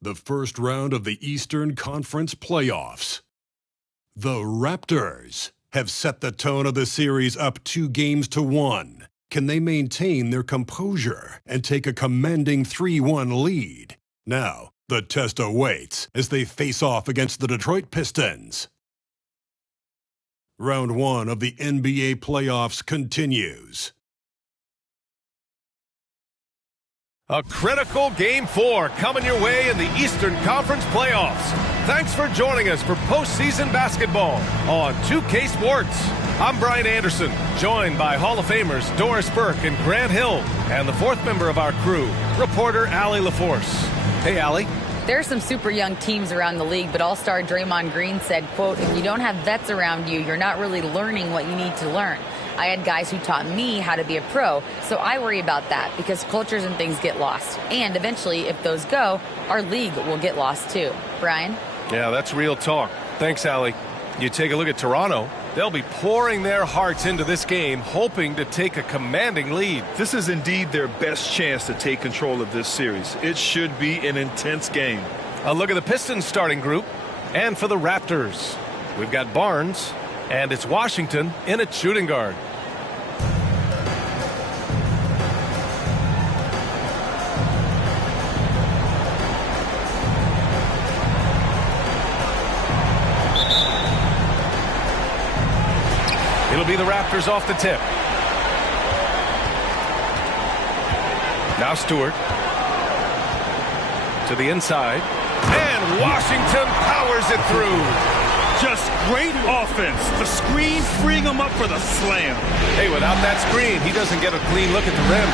the first round of the Eastern Conference playoffs. The Raptors have set the tone of the series up 2-1. Can they maintain their composure and take a commanding 3-1 lead? Now, the test awaits as they face off against the Detroit Pistons. Round 1 of the NBA playoffs continues. A critical Game 4 coming your way in the Eastern Conference playoffs. Thanks for joining us for postseason basketball on 2K Sports. I'm Brian Anderson, joined by Hall of Famers Doris Burke and Grant Hill, and the fourth member of our crew, reporter Allie LaForce. Hey, Allie. There are some super young teams around the league, but All-Star Draymond Green said, quote, if you don't have vets around you, you're not really learning what you need to learn. I had guys who taught me how to be a pro, so I worry about that because cultures and things get lost. And eventually, if those go, our league will get lost too. Brian? Yeah, that's real talk. Thanks, Allie. You take a look at Toronto. They'll be pouring their hearts into this game, hoping to take a commanding lead. This is indeed their best chance to take control of this series. It should be an intense game. A look at the Pistons starting group. And for the Raptors, we've got Barnes, and it's Washington in at shooting guard. It'll be the Raptors off the tip. Now Stewart. To the inside. And Washington powers it through. Just great offense. The screen freeing him up for the slam. Hey, without that screen, he doesn't get a clean look at the rim.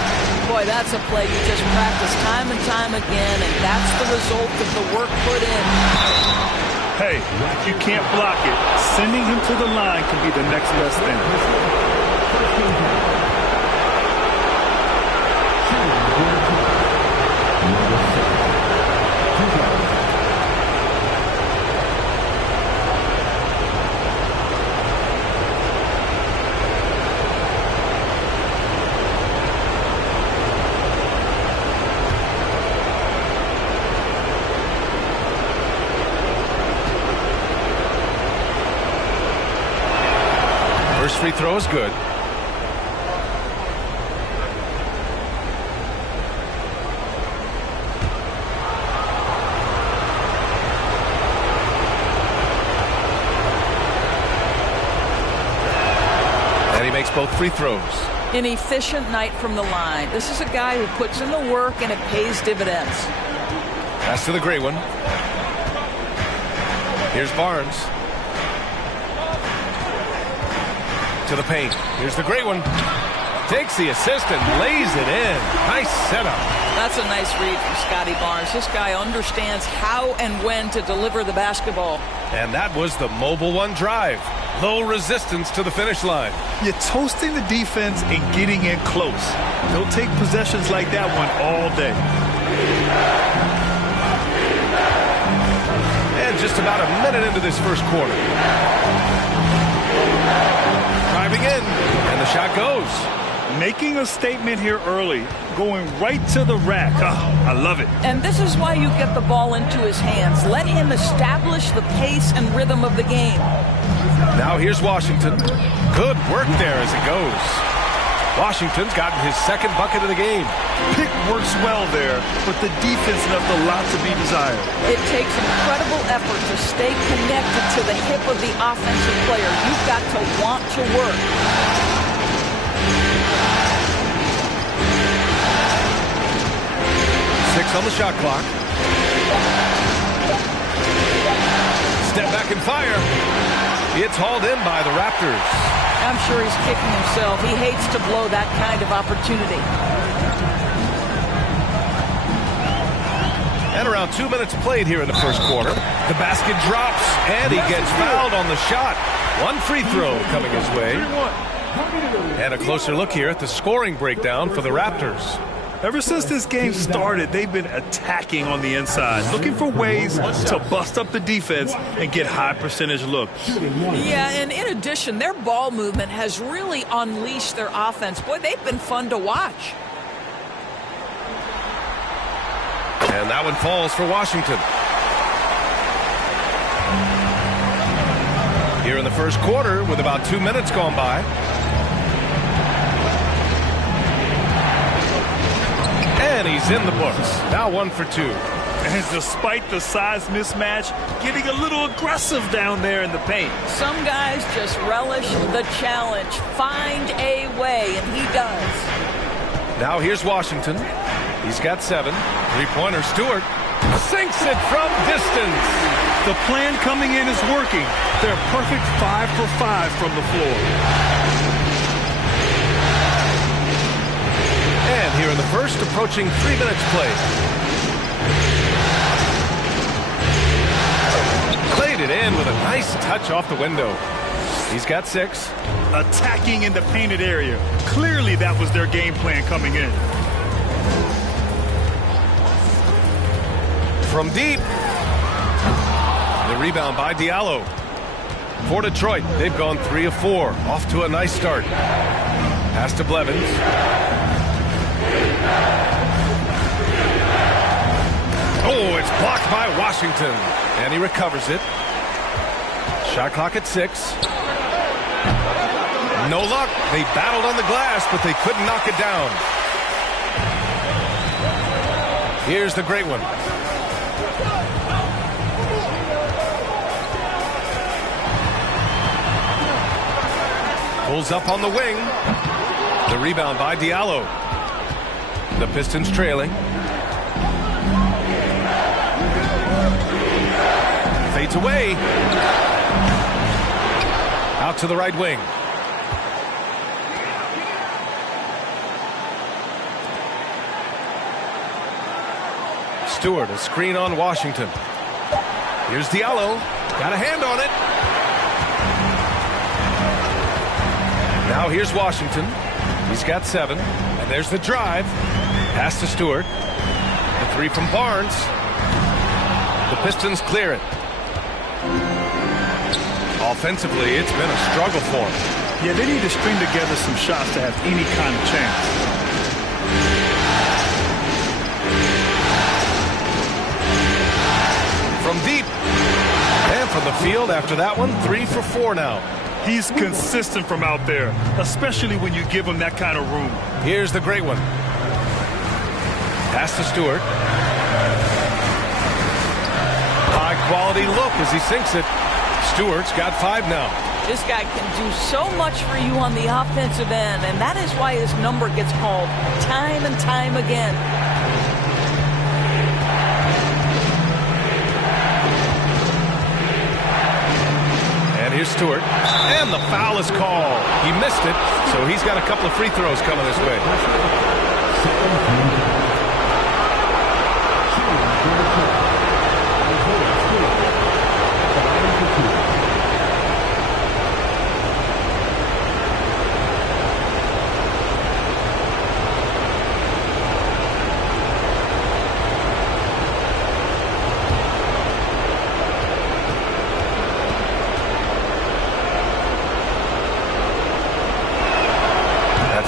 Boy, that's a play you just practice time and time again, and that's the result of the work put in. Hey, if you can't block it, sending him to the line can be the next best thing. First free throw is good. And he makes both free throws. An efficient night from the line. This is a guy who puts in the work and it pays dividends. Pass to the gray one. Here's Barnes. To the paint. Here's the great one. Takes the assist and lays it in. Nice setup. That's a nice read from Scotty Barnes. This guy understands how and when to deliver the basketball. And that was the mobile one drive. Low resistance to the finish line. You're toasting the defense and getting in close. They'll take possessions like that one all day. And just about a minute into this first quarter. Driving in, and the shot goes. Making a statement here early, going right to the rack. Oh, I love it. And this is why you get the ball into his hands. Let him establish the pace and rhythm of the game. Now here's Washington. Good work there as it goes. Washington's gotten his second bucket of the game. Pick works well there, but the defense left a lot to be desired. It takes incredible effort to stay connected to the hip of the offensive player. You've got to want to work. Six on the shot clock. Step back and fire. It's hauled in by the Raptors. I'm sure he's kicking himself. He hates to blow that kind of opportunity. And around 2 minutes played here in the first quarter. The basket drops, and he gets fouled on the shot. One free throw coming his way. And a closer look here at the scoring breakdown for the Raptors. Ever since this game started, they've been attacking on the inside, looking for ways to bust up the defense and get high percentage looks. Yeah, and in addition, their ball movement has really unleashed their offense. Boy, they've been fun to watch. And that one falls for Washington. Here in the first quarter with about 2 minutes gone by. And he's in the books. Now 1 for 2. And despite the size mismatch, getting a little aggressive down there in the paint. Some guys just relish the challenge. Find a way, and he does. Now here's Washington. He's got 7. Three-pointer. Stewart sinks it from distance. The plan coming in is working. They're perfect 5 for 5 from the floor. And here in the first, approaching 3 minutes played. Played it in with a nice touch off the window. He's got 6. Attacking in the painted area. Clearly that was their game plan coming in. From deep. The rebound by Diallo. For Detroit, they've gone 3 of 4. Off to a nice start. Pass to Blevins. Oh, it's blocked by Washington. And he recovers it. Shot clock at 6. No luck. They battled on the glass, but they couldn't knock it down. Here's the great one. Pulls up on the wing. The rebound by Diallo. The Pistons trailing. Fades away. Out to the right wing. Stewart, a screen on Washington. Here's Diallo. Got a hand on it. Now here's Washington. He's got 7. And there's the drive. Pass to Stewart. The 3 from Barnes. The Pistons clear it. Offensively, it's been a struggle for them. Yeah, they need to string together some shots to have any kind of chance. From deep. And from the field after that one, 3 for 4 now. He's consistent from out there, especially when you give him that kind of room. Here's the great one. Pass to Stewart. High quality look as he sinks it. Stewart's got 5 now. This guy can do so much for you on the offensive end, and that is why his number gets called time and time again. And here's Stewart. And the foul is called. He missed it, so he's got a couple of free throws coming this way.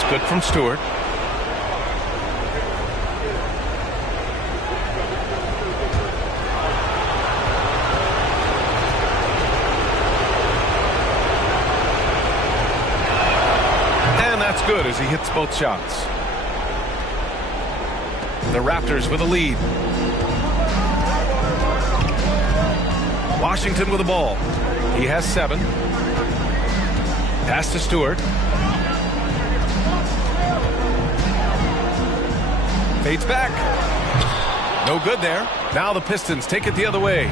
Good from Stewart. And that's good as he hits both shots. The Raptors with a lead. Washington with the ball. He has 7. Pass to Stewart. Fades back. No good there. Now the Pistons take it the other way.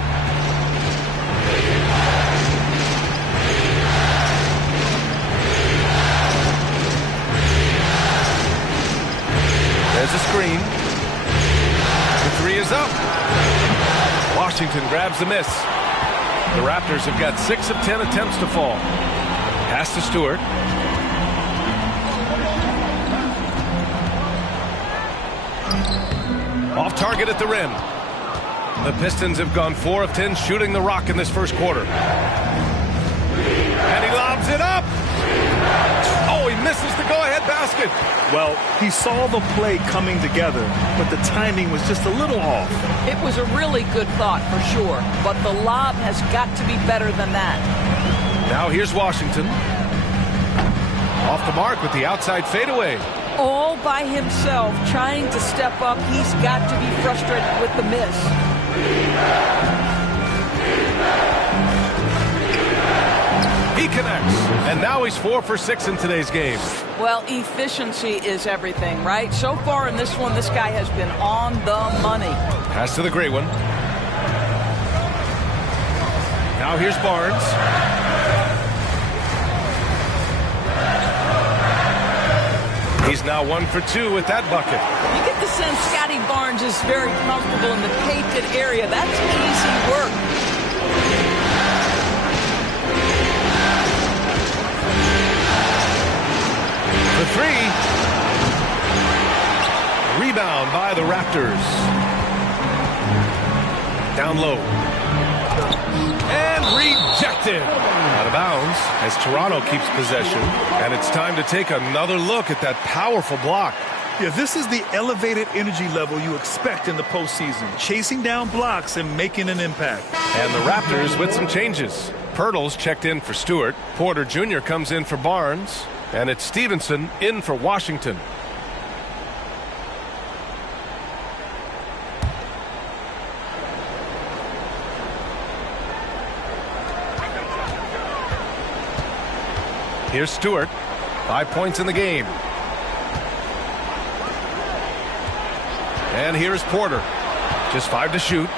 There's a screen. The 3 is up. Washington grabs the miss. The Raptors have got 6 of 10 attempts to fall. Pass to Stewart. Off target at the rim. The Pistons have gone 4 of 10 shooting the rock in this first quarter. And he lobs it up. Oh, he missed misses the go-ahead basket. Well, he saw the play coming together, but the timing was just a little off. It was a really good thought for sure, but the lob has got to be better than that. Now here's Washington. Off the mark with the outside fadeaway. All by himself, trying to step up. He's got to be frustrated with the miss. He connects, and now he's 4 for 6 in today's game. Well, efficiency is everything, right? So far in this one, this guy has been on the money. Pass to the great one. Now here's Barnes. He's now 1 for 2 with that bucket. You get the sense Scotty Barnes is very comfortable in the painted area. That's easy work. For 3. Rebound by the Raptors. Down low. And rejected. Out of bounds as Toronto keeps possession. And it's time to take another look at that powerful block. Yeah, this is the elevated energy level you expect in the postseason. Chasing down blocks and making an impact. And the Raptors with some changes. Pirtle's checked in for Stewart. Porter Jr. comes in for Barnes. And it's Stevenson in for Washington. Here's Stewart. 5 points in the game. And here's Porter. Just 5 to shoot.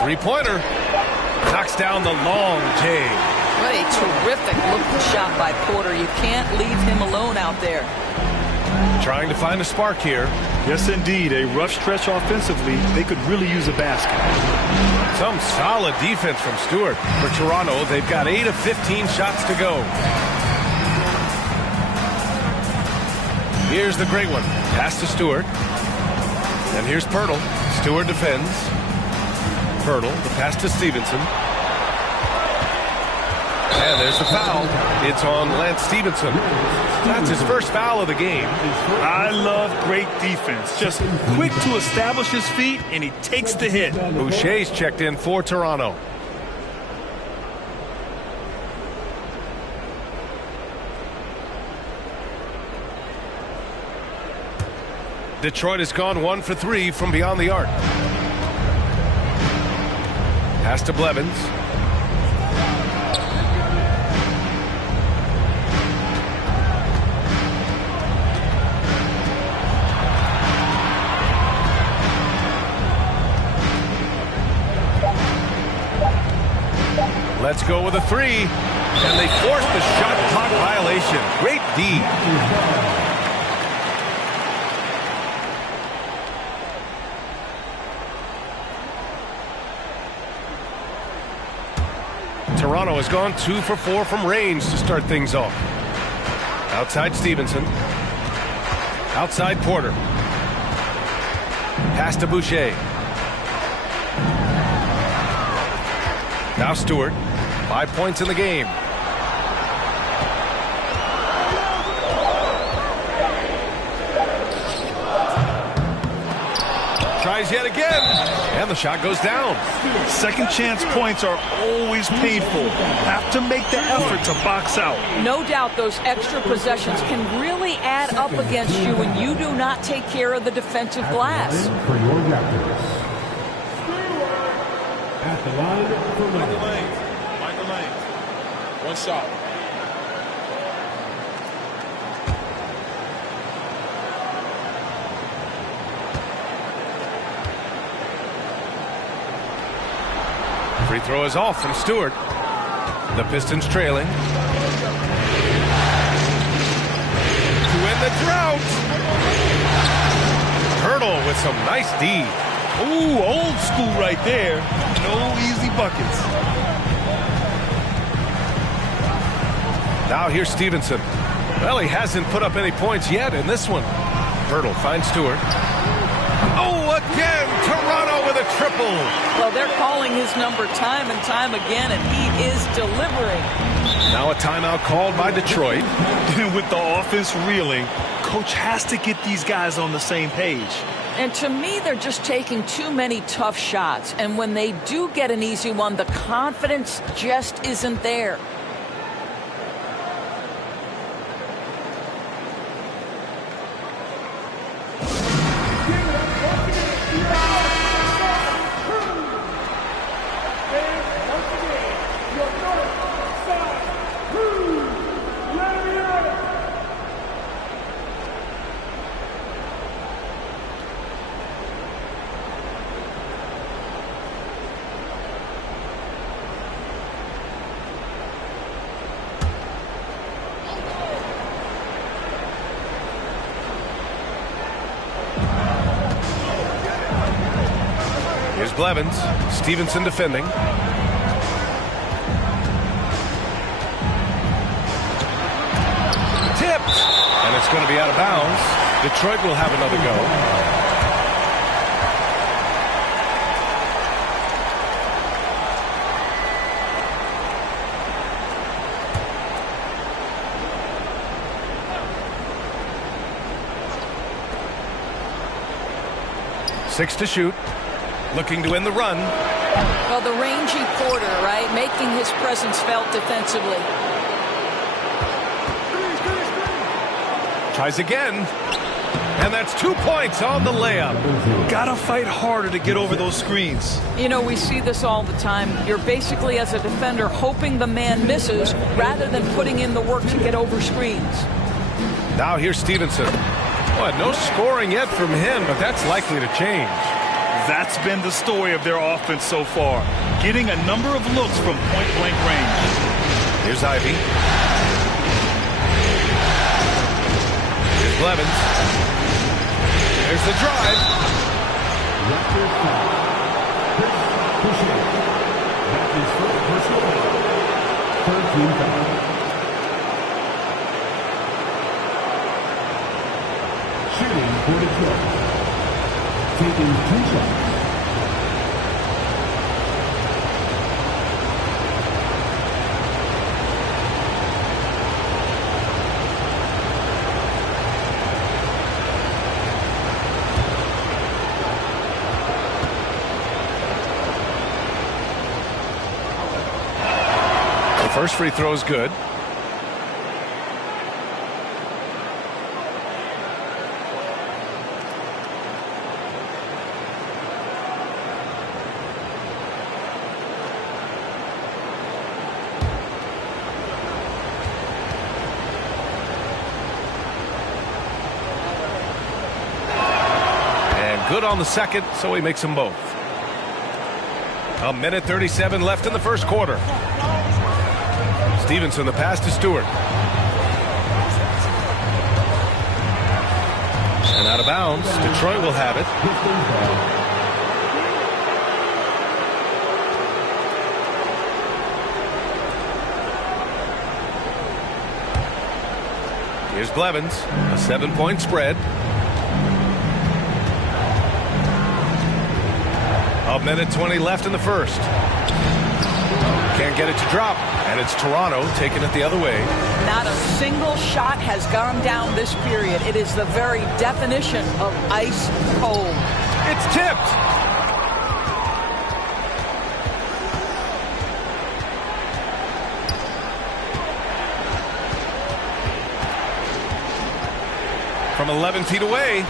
3-pointer. Knocks down the long J. What a terrific looking shot by Porter. You can't leave him alone out there. Trying to find a spark here. Yes, indeed. A rough stretch offensively. They could really use a basket. Some solid defense from Stewart. For Toronto, they've got 8 of 15 shots to go. Here's the great one. Pass to Stewart. And here's Pirtle. Stewart defends. Pirtle, the pass to Stevenson. And there's the foul. It's on Lance Stevenson. That's his first foul of the game. I love great defense. Just quick to establish his feet, and he takes the hit. Boucher's checked in for Toronto. Detroit has gone 1 for 3 from beyond the arc. Pass to Blevins. Let's go with a 3. And they force the shot clock violation. Great D. Toronto has gone 2 for 4 from range to start things off. Outside Stevenson. Outside Porter. Pass to Boucher. Now Stewart. 5 points in the game. Tries yet again. And the shot goes down. Second chance points are always painful. Have to make the effort to box out. No doubt those extra possessions can really add up against you when you do not take care of the defensive glass. For your Raptors. At the line for Mind the lanes. One shot. Free throw is off from Stewart. The Pistons trailing. To end the drought. Pirtle with some nice D. Ooh, old school right there. No easy buckets. Now here's Stevenson. Well, he hasn't put up any points yet in this one. Pirtle finds Stewart. Oh, again, Toronto with a triple. Well, they're calling his number time and time again, and he is delivering. Now a timeout called by Detroit. With the offense reeling, coach has to get these guys on the same page. And to me, they're just taking too many tough shots. And when they do get an easy one, the confidence just isn't there. Here's Blevins. Stevenson defending. Tipped. And it's going to be out of bounds. Detroit will have another go. Six to shoot. Looking to win the run. Well, the rangy Porter, right, making his presence felt defensively. Tries again. And that's 2 points on the layup. Gotta fight harder to get over those screens. You know, we see this all the time. You're basically, as a defender, hoping the man misses rather than putting in the work to get over screens. Now here's Stevenson. Well, no scoring yet from him, but that's likely to change. That's been the story of their offense so far. Getting a number of looks from point-blank range. Here's Ivey. Here's Blevins. There's the drive. Raptors foul. Chris Boucher. That's his first personal foul. Third team foul. Shooting for Detroit. Taking 2 shots. The first free throw is good. Good on the second, so he makes them both. A minute 37 left in the first quarter. Stevenson, the pass to Stewart. And out of bounds. Detroit will have it. Here's Blevins, a 7-point spread. A minute 20 left in the first. Can't get it to drop, and it's Toronto taking it the other way. Not a single shot has gone down this period. It is the very definition of ice cold. It's tipped. From 11 feet away,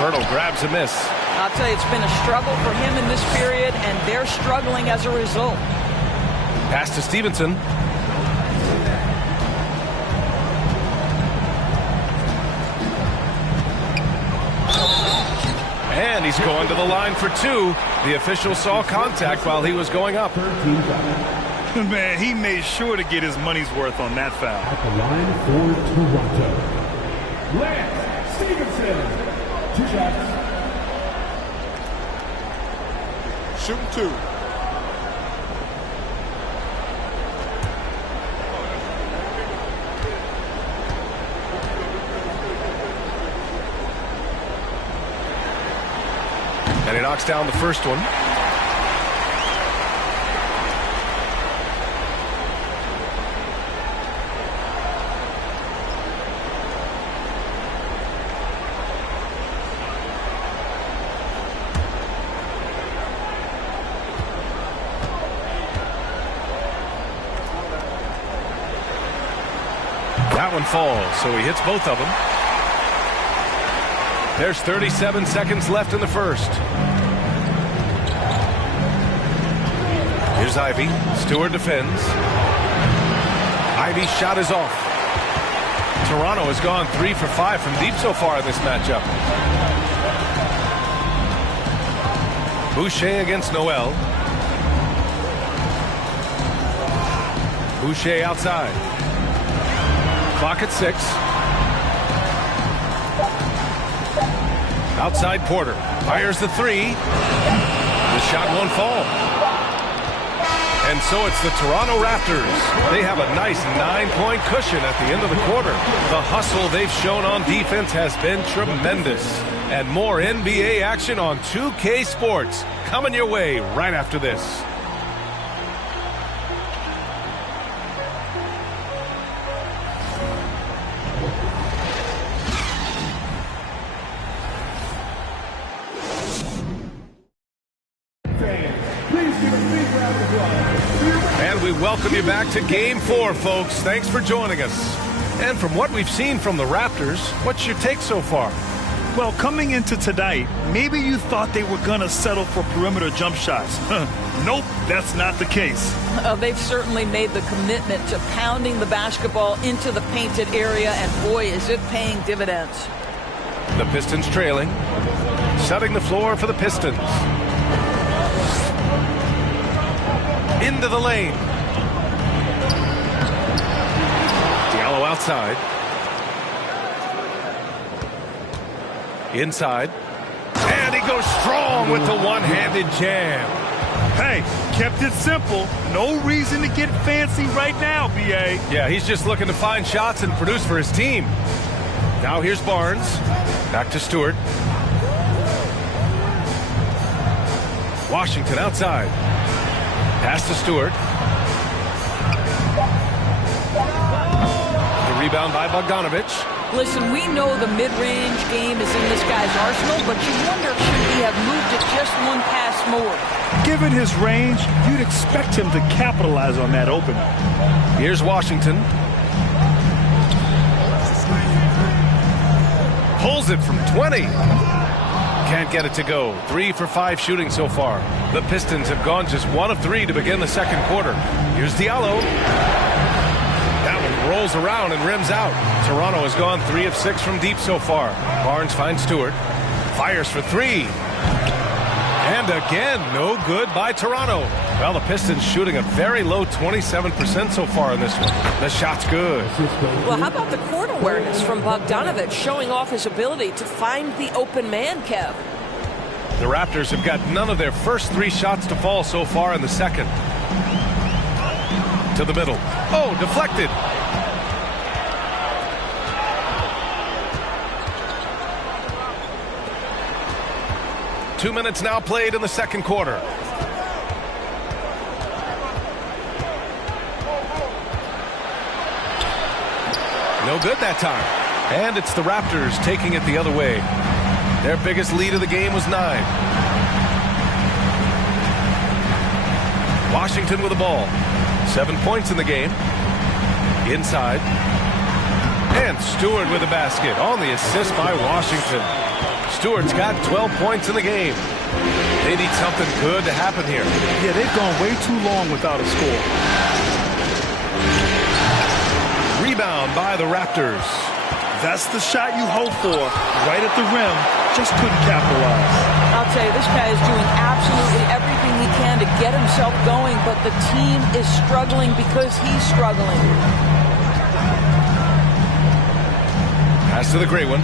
Hurdle grabs a miss. I'll tell you, it's been a struggle for him in this period, and they're struggling as a result. Pass to Stevenson. And he's going to the line for two. The official saw contact while he was going up. Man, he made sure to get his money's worth on that foul. At the line for Toronto, Lance Stevenson. 2 shots. Shooting 2. And he knocks down the first one. That one falls, so he hits both of them. There's 37 seconds left in the first. Here's Ivy. Stewart defends. Ivy's shot is off. Toronto has gone 3 for 5 from deep so far in this matchup. Boucher against Noel. Boucher outside. Clock at 6. Outside Porter. Fires the 3. The shot won't fall. And so it's the Toronto Raptors. They have a nice 9-point cushion at the end of the quarter. The hustle they've shown on defense has been tremendous. And more NBA action on 2K Sports coming your way right after this. And we welcome you back to Game 4, folks. Thanks for joining us. And from what we've seen from the Raptors, what's your take so far? Well, coming into tonight, maybe you thought they were going to settle for perimeter jump shots. Nope, that's not the case. They've certainly made the commitment to pounding the basketball into the painted area, and boy, is it paying dividends. The Pistons trailing. Setting the floor for the Pistons. Into the lane. Diallo outside. Inside. And he goes strong with the one-handed jam. Hey, kept it simple. No reason to get fancy right now, B.A. Yeah, he's just looking to find shots and produce for his team. Now here's Barnes. Back to Stewart. Washington outside. Pass to Stewart. The rebound by Bogdanovic. Listen, we know the mid-range game is in this guy's arsenal, but you wonder should he have moved it just one pass more. Given his range, you'd expect him to capitalize on that opening. Here's Washington. Pulls it from 20. Can't get it to go. 3 for 5 shooting so far. The Pistons have gone just 1 of 3 to begin the second quarter. Here's Diallo. That one rolls around and rims out. Toronto has gone 3 of 6 from deep so far. Barnes finds Stewart. Fires for 3. And again, no good by Toronto. Well, the Pistons shooting a very low 27% so far in this one. The shot's good. Well, how about the court awareness from Bogdanovic showing off his ability to find the open man, Kev? The Raptors have got none of their first 3 shots to fall so far in the second. To the middle. Oh, deflected. Two minutes now played in the second quarter. No good that time. And it's the Raptors taking it the other way. Their biggest lead of the game was 9. Washington with the ball. 7 points in the game. Inside. And Stewart with the basket on the assist by Washington. Stewart's got 12 points in the game. They need something good to happen here. Yeah, they've gone way too long without a score. Rebound by the Raptors. That's the shot you hope for. Right at the rim. Just couldn't capitalize. I'll tell you, this guy is doing absolutely everything he can to get himself going, but the team is struggling because he's struggling. Pass to the gray one.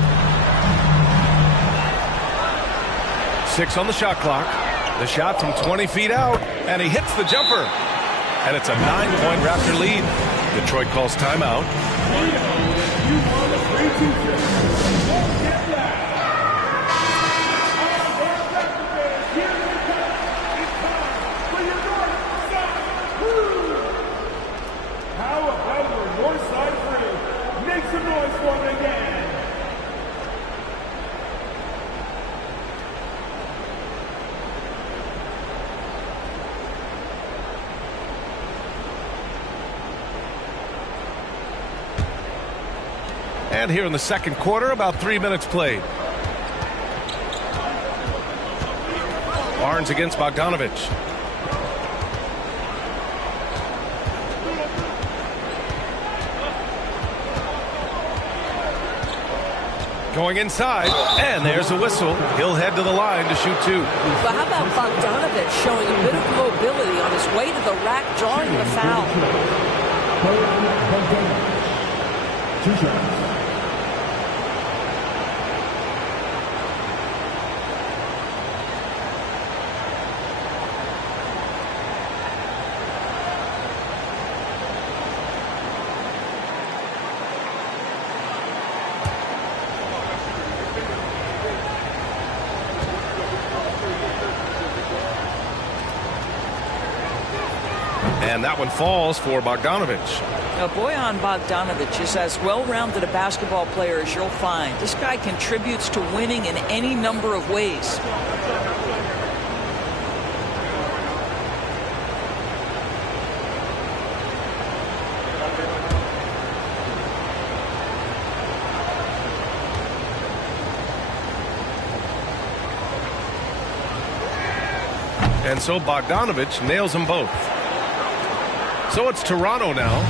6 on the shot clock. The shot from 20 feet out, and he hits the jumper. And it's a 9-point Raptor lead. Detroit calls timeout. one again. And here in the second quarter, about 3 minutes played. Barnes against Bogdanovich. Going inside, and there's a whistle. He'll head to the line to shoot two. But how about Bogdanovich showing a bit of mobility on his way to the rack, drawing the foul? Two shots. And that one falls for Bogdanovich. Now, Bojan Bogdanovich is as well-rounded a basketball player as you'll find. This guy contributes to winning in any number of ways. And so Bogdanovich nails them both. So it's Toronto now.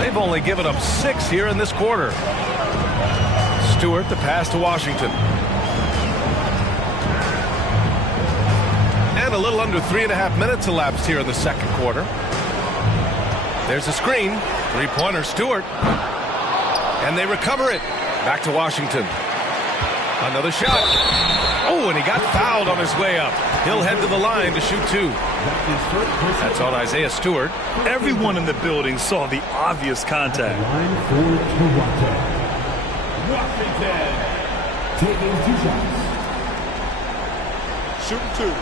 They've only given up 6 here in this quarter. Stewart, the pass to Washington. And a little under 3.5 minutes elapsed here in the second quarter. There's a screen. Three-pointer, Stewart. And they recover it. Back to Washington. Another shot. Oh, and he got fouled on his way up. He'll head to the line to shoot two. That's on Isaiah Stewart. Everyone in the building saw the obvious contact. Line for Toronto. Washington taking 2 shots. Shooting two.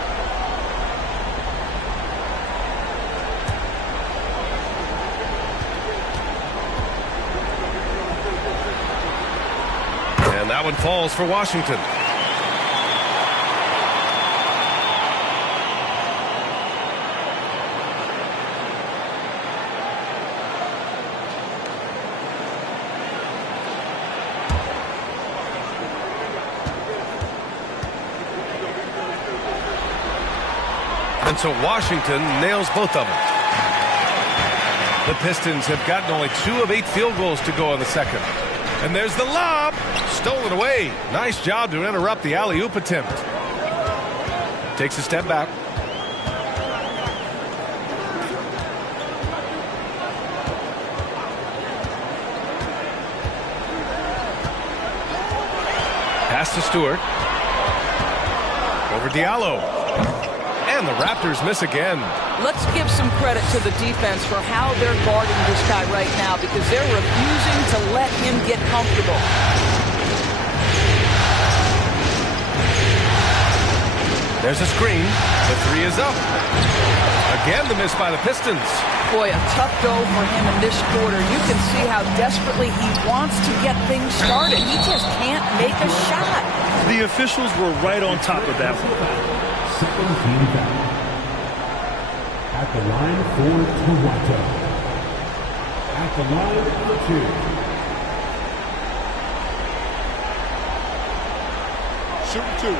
And that one falls for Washington. And so Washington nails both of them. The Pistons have gotten only 2 of 8 field goals to go in the second. And there's the lob. Stolen away. Nice job to interrupt the alley-oop attempt. Takes a step back. Pass to Stewart. Over Diallo. And the Raptors miss again. Let's give some credit to the defense for how they're guarding this guy right now, because they're refusing to let him get comfortable. There's a screen. The 3 is up. Again, the miss by the Pistons. Boy, a tough go for him in this quarter. You can see how desperately he wants to get things started. He just can't make a shot. The officials were right on top of that one. Second team foul. At the line for Toronto. At the line for 2. Shooting two.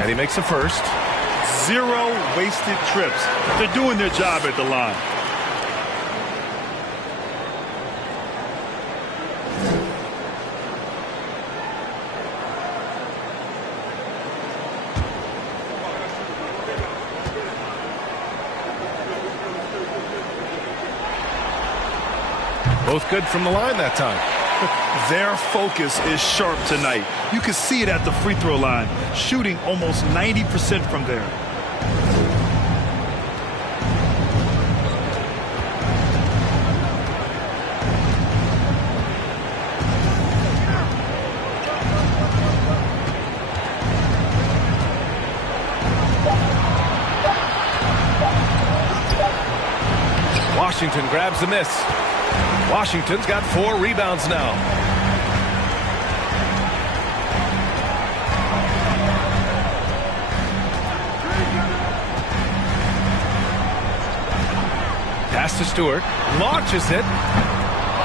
And he makes the first. 0 wasted trips. They're doing their job at the line. Both good from the line that time. Their focus is sharp tonight. You can see it at the free throw line, shooting almost 90% from there. Washington grabs the miss. Washington's got 4 rebounds now. Pass to Stewart. Launches it.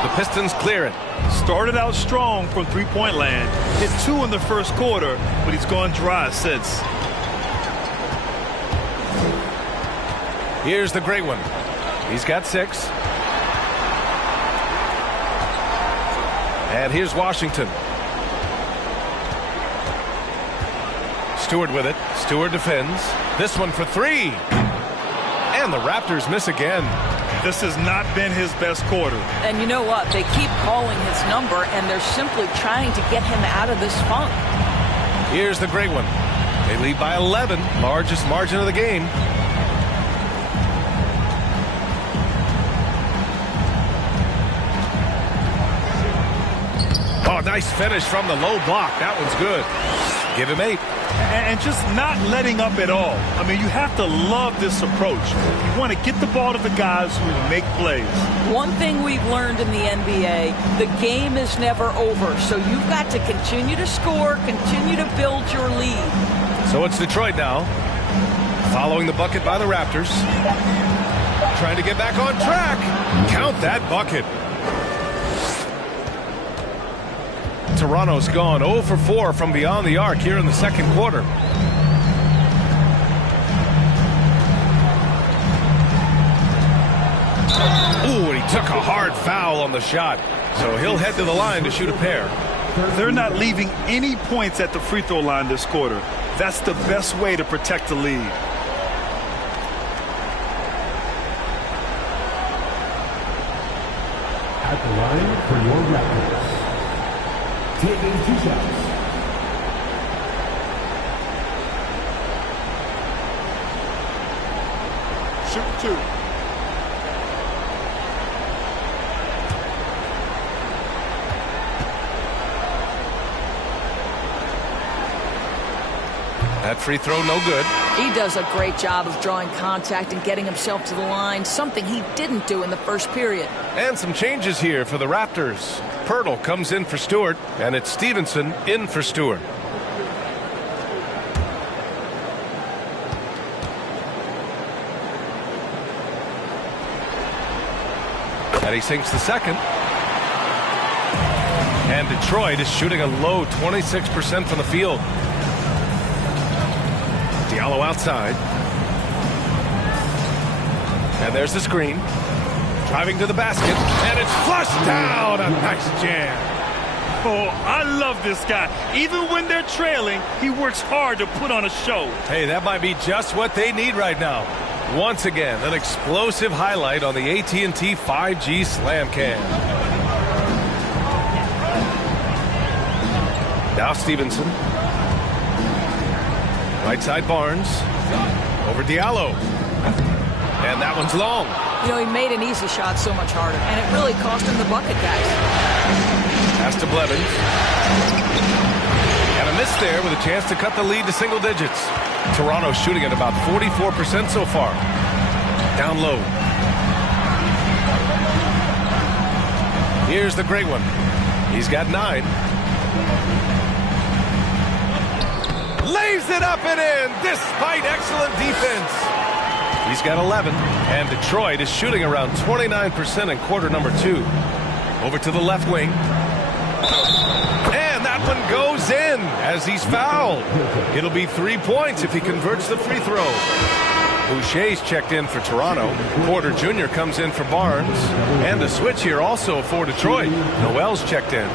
The Pistons clear it. Started out strong from three-point land. Hit 2 in the first quarter, but he's gone dry since. Here's the great one. He's got 6. And here's Washington. Stewart with it. Stewart defends. This one for 3. And the Raptors miss again. This has not been his best quarter. And you know what? They keep calling his number, and they're simply trying to get him out of this funk. Here's the great one. They lead by 11, largest margin of the game. Oh, nice finish from the low block. That one's good. Give him 8. And just not letting up at all. I mean, you have to love this approach. You want to get the ball to the guys who make plays. One thing we've learned in the NBA, the game is never over. So you've got to continue to score, continue to build your lead. So it's Detroit now, following the bucket by the Raptors. Trying to get back on track. Count that bucket. Toronto's gone 0 for 4 from beyond the arc here in the second quarter. Ooh, and he took a hard foul on the shot. So he'll head to the line to shoot a pair. They're not leaving any points at the free throw line this quarter. That's the best way to protect the lead. At the line for your Raptors, taking 2 shots. Shoot 2. That free throw no good. He does a great job of drawing contact and getting himself to the line, something he didn't do in the first period. And some changes here for the Raptors. Pirtle comes in for Stewart, and it's Stevenson in for Stewart. And he sinks the second. And Detroit is shooting a low 26% from the field. Diallo outside. And there's the screen. Driving to the basket. And it's flushed down. A nice jam. Oh, I love this guy. Even when they're trailing, he works hard to put on a show. Hey, that might be just what they need right now. Once again, an explosive highlight on the AT&T 5G Slam Cam. Now Stevenson. Right side Barnes. Over Diallo. And that one's long. You know, he made an easy shot so much harder, and it really cost him the bucket, guys. Pass to Blevins. And a miss there with a chance to cut the lead to single digits. Toronto shooting at about 44% so far. Down low. Here's the great one. He's got 9. Lays it up and in despite excellent defense. He's got 11. And Detroit is shooting around 29% in quarter number 2. Over to the left wing. And that one goes in as he's fouled. It'll be 3 points if he converts the free throw. Boucher's checked in for Toronto. Porter Jr. comes in for Barnes. And a switch here also for Detroit. Noel's checked in.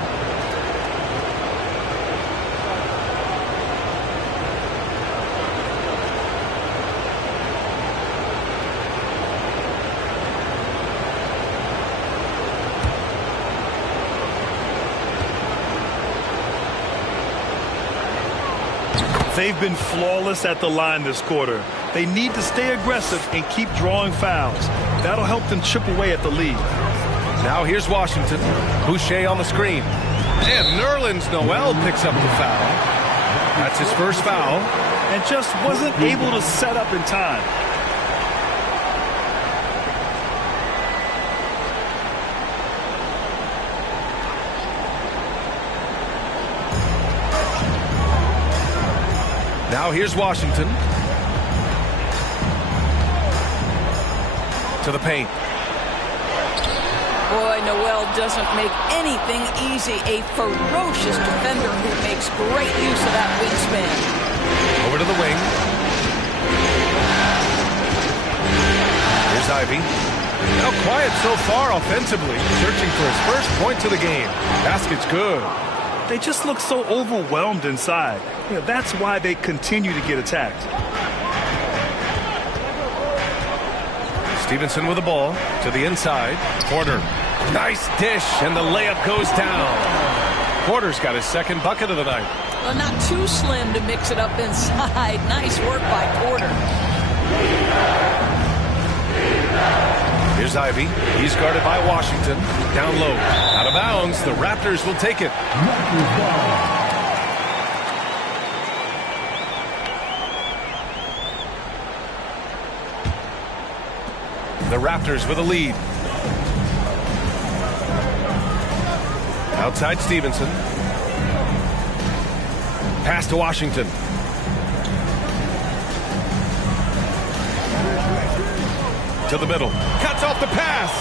They've been flawless at the line this quarter. They need to stay aggressive and keep drawing fouls. That'll help them chip away at the lead. Now here's Washington. Boucher on the screen. And Nerlens Noel picks up the foul. That's his first foul. And just wasn't able to set up in time. Now here's Washington. To the paint. Boy, Noel doesn't make anything easy. A ferocious defender who makes great use of that wingspan. Over to the wing. Here's Ivey. Now quiet so far offensively. Searching for his first points of the game. Basket's good. They just look so overwhelmed inside. You know, that's why they continue to get attacked. Stevenson with the ball to the inside. Porter. Nice dish, and the layup goes down. Porter's got his second bucket of the night. Well, not too slim to mix it up inside. Nice work by Porter. Here's Ivey. He's guarded by Washington. Down low. Out of bounds. The Raptors will take it. The Raptors with a lead. Outside Stevenson. Pass to Washington. To the middle. Cuts off the pass.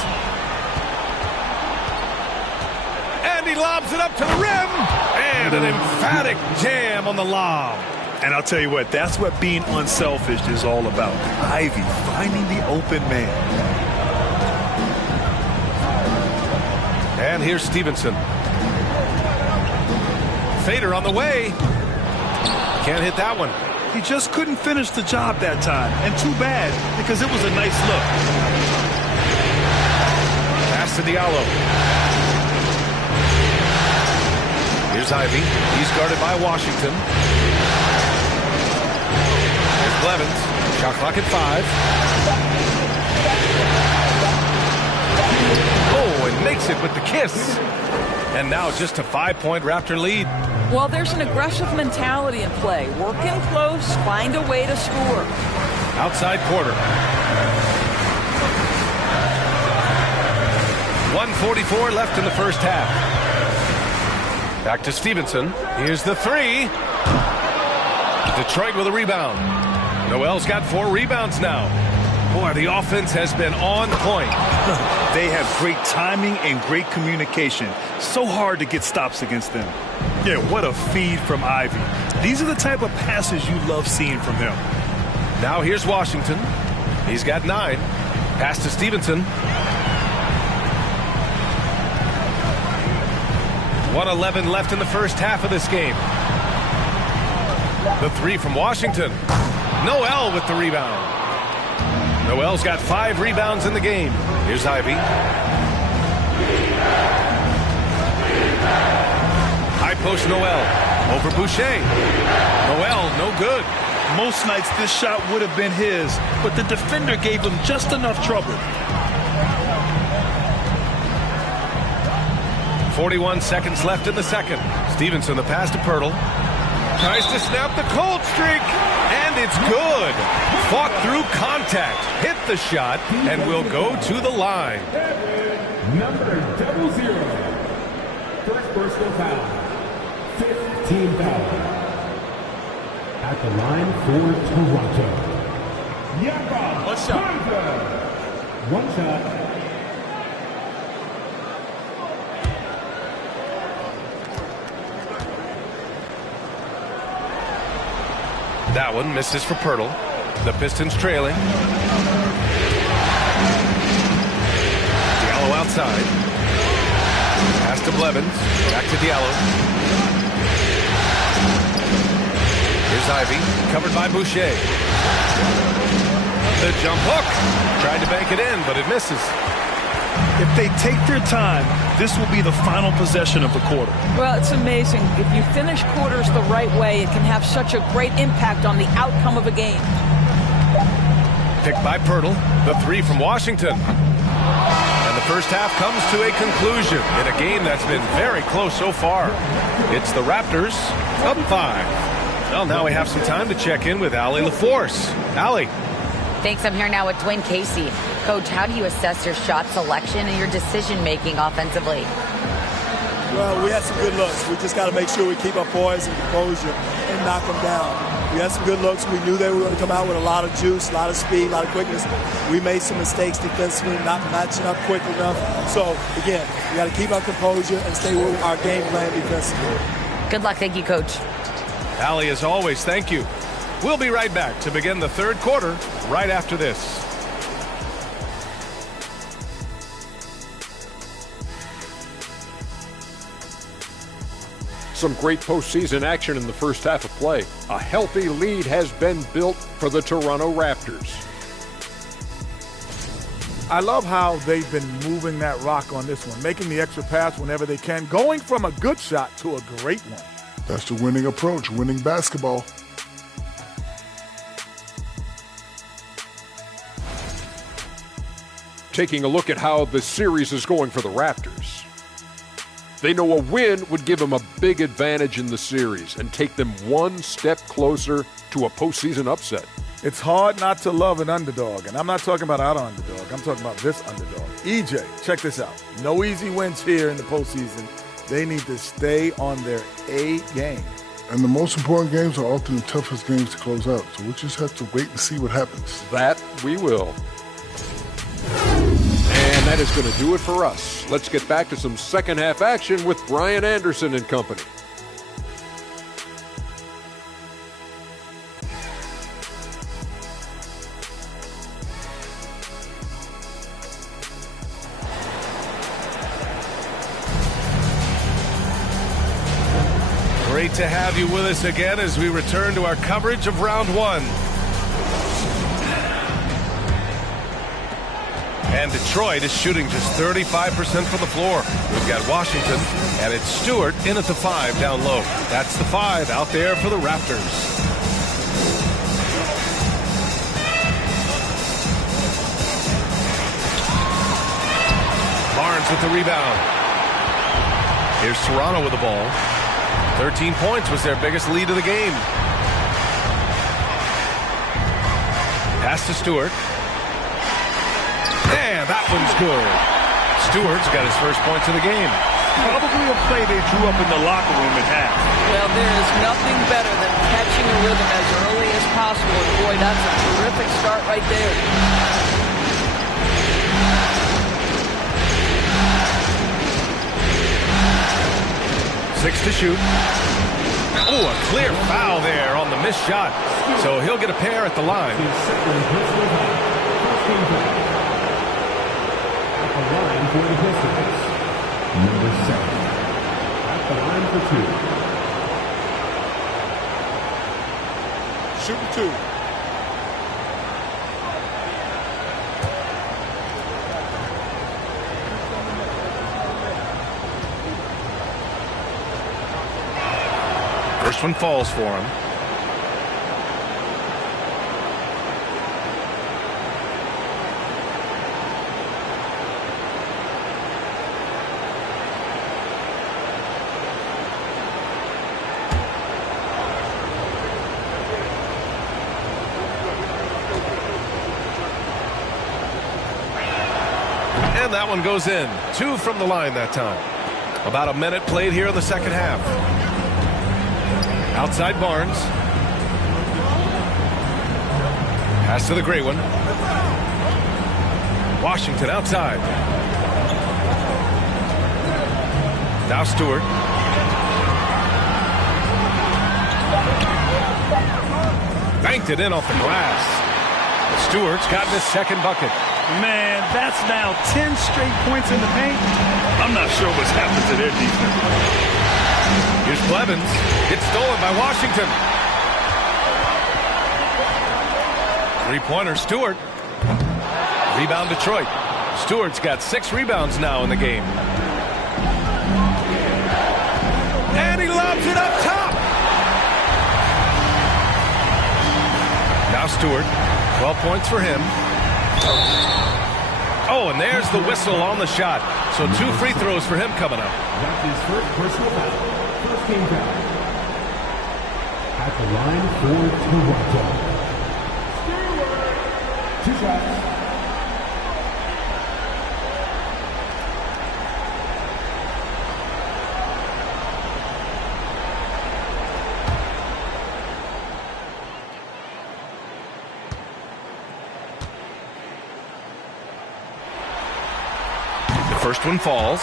And he lobs it up to the rim. And an emphatic jam on the lob. And I'll tell you what, that's what being unselfish is all about. Ivey finding the open man. And here's Stevenson. Fader on the way. Can't hit that one. He just couldn't finish the job that time. And too bad, because it was a nice look. Pass to Diallo. Here's Ivey. He's guarded by Washington. Here's Blevins. Shot clock at 5. Oh, and makes it with the kiss. And now just a 5-point Raptor lead. Well, there's an aggressive mentality in play. Work in close, find a way to score. Outside Porter. 1:44 left in the first half. Back to Stevenson. Here's the 3. Detroit with a rebound. Noel's got 4 rebounds now. Boy, the offense has been on point. They have great timing and great communication. So hard to get stops against them. Yeah, what a feed from Ivey. These are the type of passes you love seeing from him. Now here's Washington. He's got 9. Pass to Stevenson. 1:11 left in the first half of this game. The 3 from Washington. Noel with the rebound. Noel's got 5 rebounds in the game. Here's Ivey. High post Noel. Over Boucher. Noel, no good. Most nights this shot would have been his, but the defender gave him just enough trouble. 41 seconds left in the second. Stevenson, the pass to Pirtle. Tries to snap the cold streak, and it's good. Fought through contact, hit the shot, and will go to the line. Number 00. First personal foul. 15 foul. At the line for Toronto. Jakob One shot. Poeltl. One shot. That one misses for Pirtle. The Pistons trailing. Diallo outside. Pass to Blevins. Back to Diallo. Here's Ivey. Covered by Boucher. The jump hook. Tried to bank it in, but it misses. If they take their time, this will be the final possession of the quarter. Well, it's amazing. If you finish quarters the right way, it can have such a great impact on the outcome of a game. Picked by Pirtle. The 3 from Washington. And the first half comes to a conclusion in a game that's been very close so far. It's the Raptors up 5. Well, now we have some time to check in with Allie LaForce. Allie. Thanks. I'm here now with Dwayne Casey. Coach, how do you assess your shot selection and your decision-making offensively? Well, we had some good looks. We just got to make sure we keep our poise and composure and knock them down. We had some good looks. We knew they were going to come out with a lot of juice, a lot of speed, a lot of quickness. We made some mistakes defensively, not matching up quick enough. So, again, we got to keep our composure and stay with our game plan defensively. Good luck. Thank you, Coach. Allie, as always, thank you. We'll be right back to begin the third quarter right after this. Some great postseason action in the first half of play. A healthy lead has been built for the Toronto Raptors. I love how they've been moving that rock on this one, making the extra pass whenever they can, going from a good shot to a great one. That's the winning approach, winning basketball. Taking a look at how the series is going for the Raptors. They know a win would give them a big advantage in the series and take them one step closer to a postseason upset. It's hard not to love an underdog, and I'm not talking about our underdog. I'm talking about this underdog. EJ, check this out. No easy wins here in the postseason. They need to stay on their A game. And the most important games are often the toughest games to close out, so we just have to wait and see what happens. That we will. And that is going to do it for us. Let's get back to some second half action with Brian Anderson and company. Great to have you with us again as we return to our coverage of round one. And Detroit is shooting just 35% from the floor. We've got Washington, and it's Stewart in at the 5 down low. That's the 5 out there for the Raptors. Barnes with the rebound. Here's Toronto with the ball. 13 points was their biggest lead of the game. Pass to Stewart. And that one's good. Stewart's got his first points of the game. Probably a play they drew up in the locker room at half. Well, there is nothing better than catching a rhythm as early as possible. And boy, that's a terrific start right there. 6 to shoot. Oh, a clear foul there on the missed shot. So he'll get a pair at the line. Line for the Pistons. Number 7. At the line for 2. Shooting 2. First one falls for him. And that one goes in. 2 from the line that time. About a minute played here in the second half. Outside Barnes. Pass to the great one. Washington outside. Now Stewart. Banked it in off the glass. Stewart's gotten his second bucket. Man, that's now 10 straight points in the paint. I'm not sure what's happened to their defense. Here's Blevins. It's stolen by Washington. Three-pointer, Stewart. Rebound, Detroit. Stewart's got 6 rebounds now in the game. And he lobs it up top. Now Stewart. 12 points for him. Oh, and there's the whistle on the shot. So 2 free throws for him coming up. That's his first personal foul. First team foul. At the line for Toronto. 2 shots. First one falls.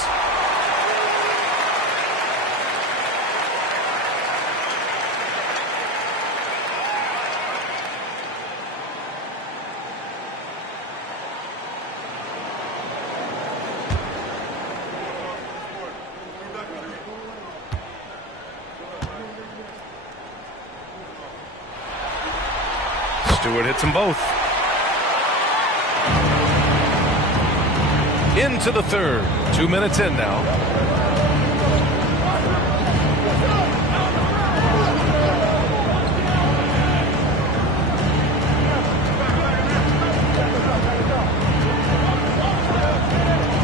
Stewart hits them both. Into the third. 2 minutes in now.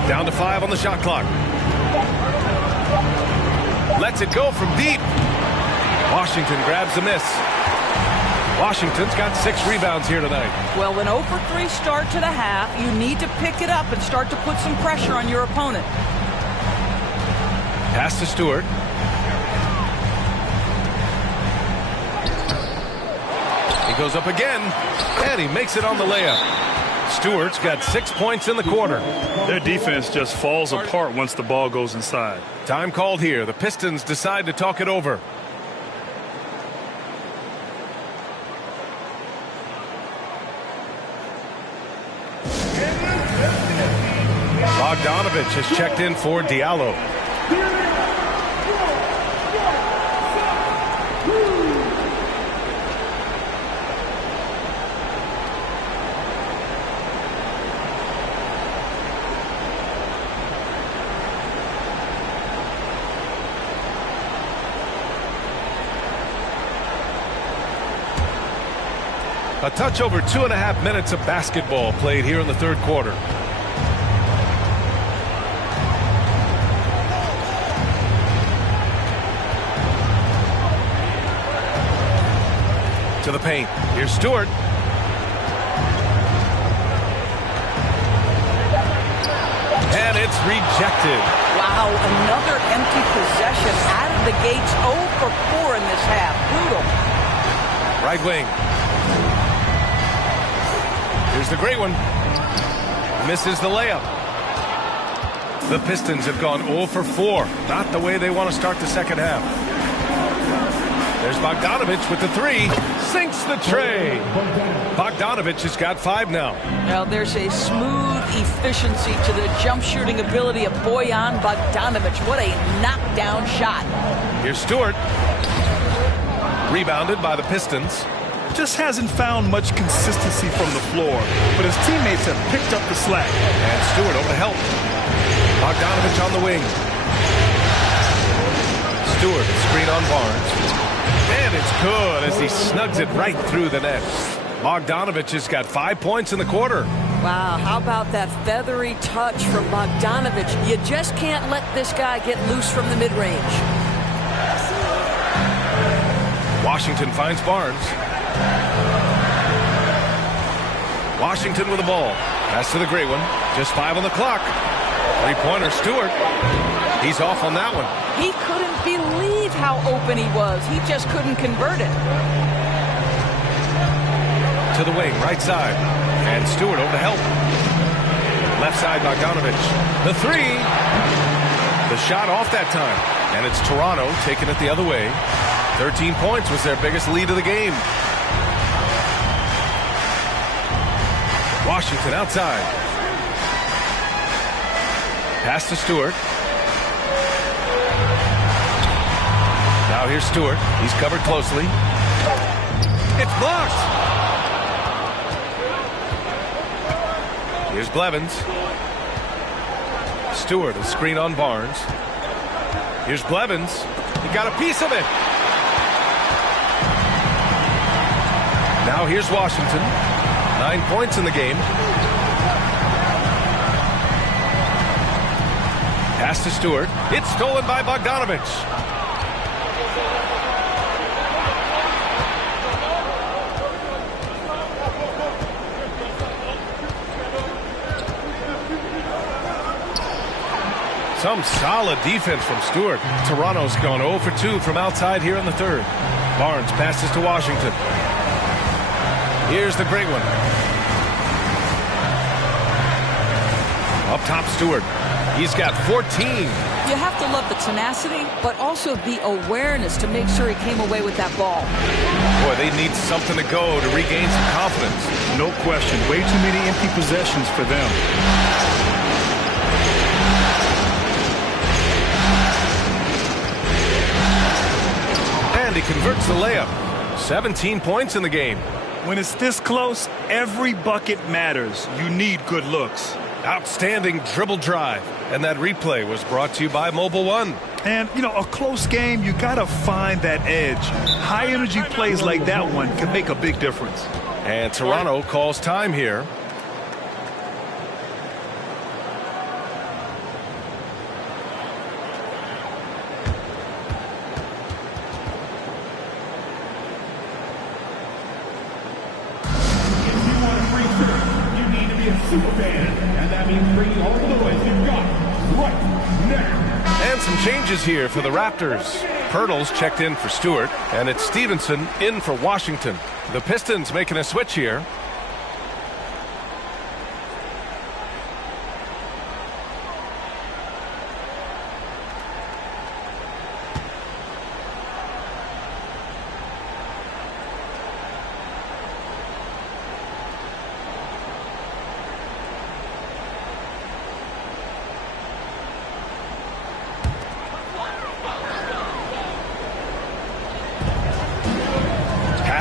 Down to 5 on the shot clock. Lets it go from deep. Washington grabs the miss. Washington's got 6 rebounds here tonight. Well, an 0 for 3 start to the half. You need to pick it up and start to put some pressure on your opponent. Pass to Stewart. He goes up again, and he makes it on the layup. Stewart's got 6 points in the quarter. Their defense just falls apart once the ball goes inside. Time called here. The Pistons decide to talk it over. Bogdanovich has checked in for Diallo. A touch over 2.5 minutes of basketball played here in the third quarter. To the paint. Here's Stewart. And it's rejected. Wow, another empty possession out of the gates. 0 for 4 in this half. Brutal. Right wing. Here's the great one. Misses the layup. The Pistons have gone 0 for 4. Not the way they want to start the second half. There's Bogdanovich with the 3. Sinks the tray. Bogdanovich has got 5 now. Now there's a smooth efficiency to the jump shooting ability of Bojan Bogdanovich. What a knockdown shot. Here's Stewart. Rebounded by the Pistons. Just hasn't found much consistency from the floor, but his teammates have picked up the slack. And Stewart over to help. Bogdanovich on the wing. Stewart, screen on Barnes. And it's good as he snugs it right through the net. Bogdanovich has got 5 points in the quarter. Wow, how about that feathery touch from Bogdanovich? You just can't let this guy get loose from the mid-range. Washington finds Barnes. Washington with the ball. Pass to the great one. Just 5 on the clock. Three-pointer Stewart. He's off on that one. He couldn't believe how open he was. He just couldn't convert it. To the wing, right side. And Stewart over to help. Left side, Bogdanovich. The 3. The shot off that time. And it's Toronto taking it the other way. 13 points was their biggest lead of the game. Washington outside. Pass to Stewart. Now here's Stewart. He's covered closely. It's blocked. Here's Blevins. Stewart, a screen on Barnes. Here's Blevins. He got a piece of it. Now here's Washington. 9 points in the game. Pass to Stewart. It's stolen by Bogdanovich. Some solid defense from Stewart. Toronto's gone 0 for 2 from outside here in the third. Barnes passes to Washington. Here's the great one. Up top, Stewart. He's got 14. You have to love the tenacity, but also the awareness to make sure he came away with that ball. Boy, they need something to go to regain some confidence. No question. Way too many empty possessions for them. And he converts the layup. 17 points in the game. When it's this close, every bucket matters. You need good looks. Outstanding dribble drive. And that replay was brought to you by Mobile One. And, you know, a close game, you got to find that edge. High-energy plays like that one can make a big difference. And Toronto calls time here. Superfan, and that means bringing all the noise you've got right now. And some changes here for the Raptors. Pirtle's checked in for Stewart, and it's Stevenson in for Washington. The Pistons making a switch here.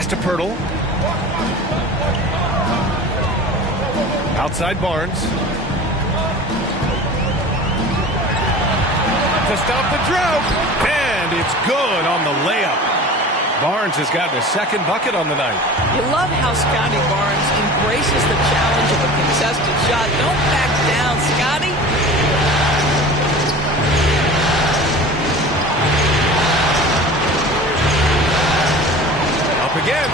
To Pirtle. Outside Barnes. To stop the drought. And it's good on the layup. Barnes has gotten his second bucket on the night. You love how Scotty Barnes embraces the challenge of a contested shot. Don't back down, Scotty. Again,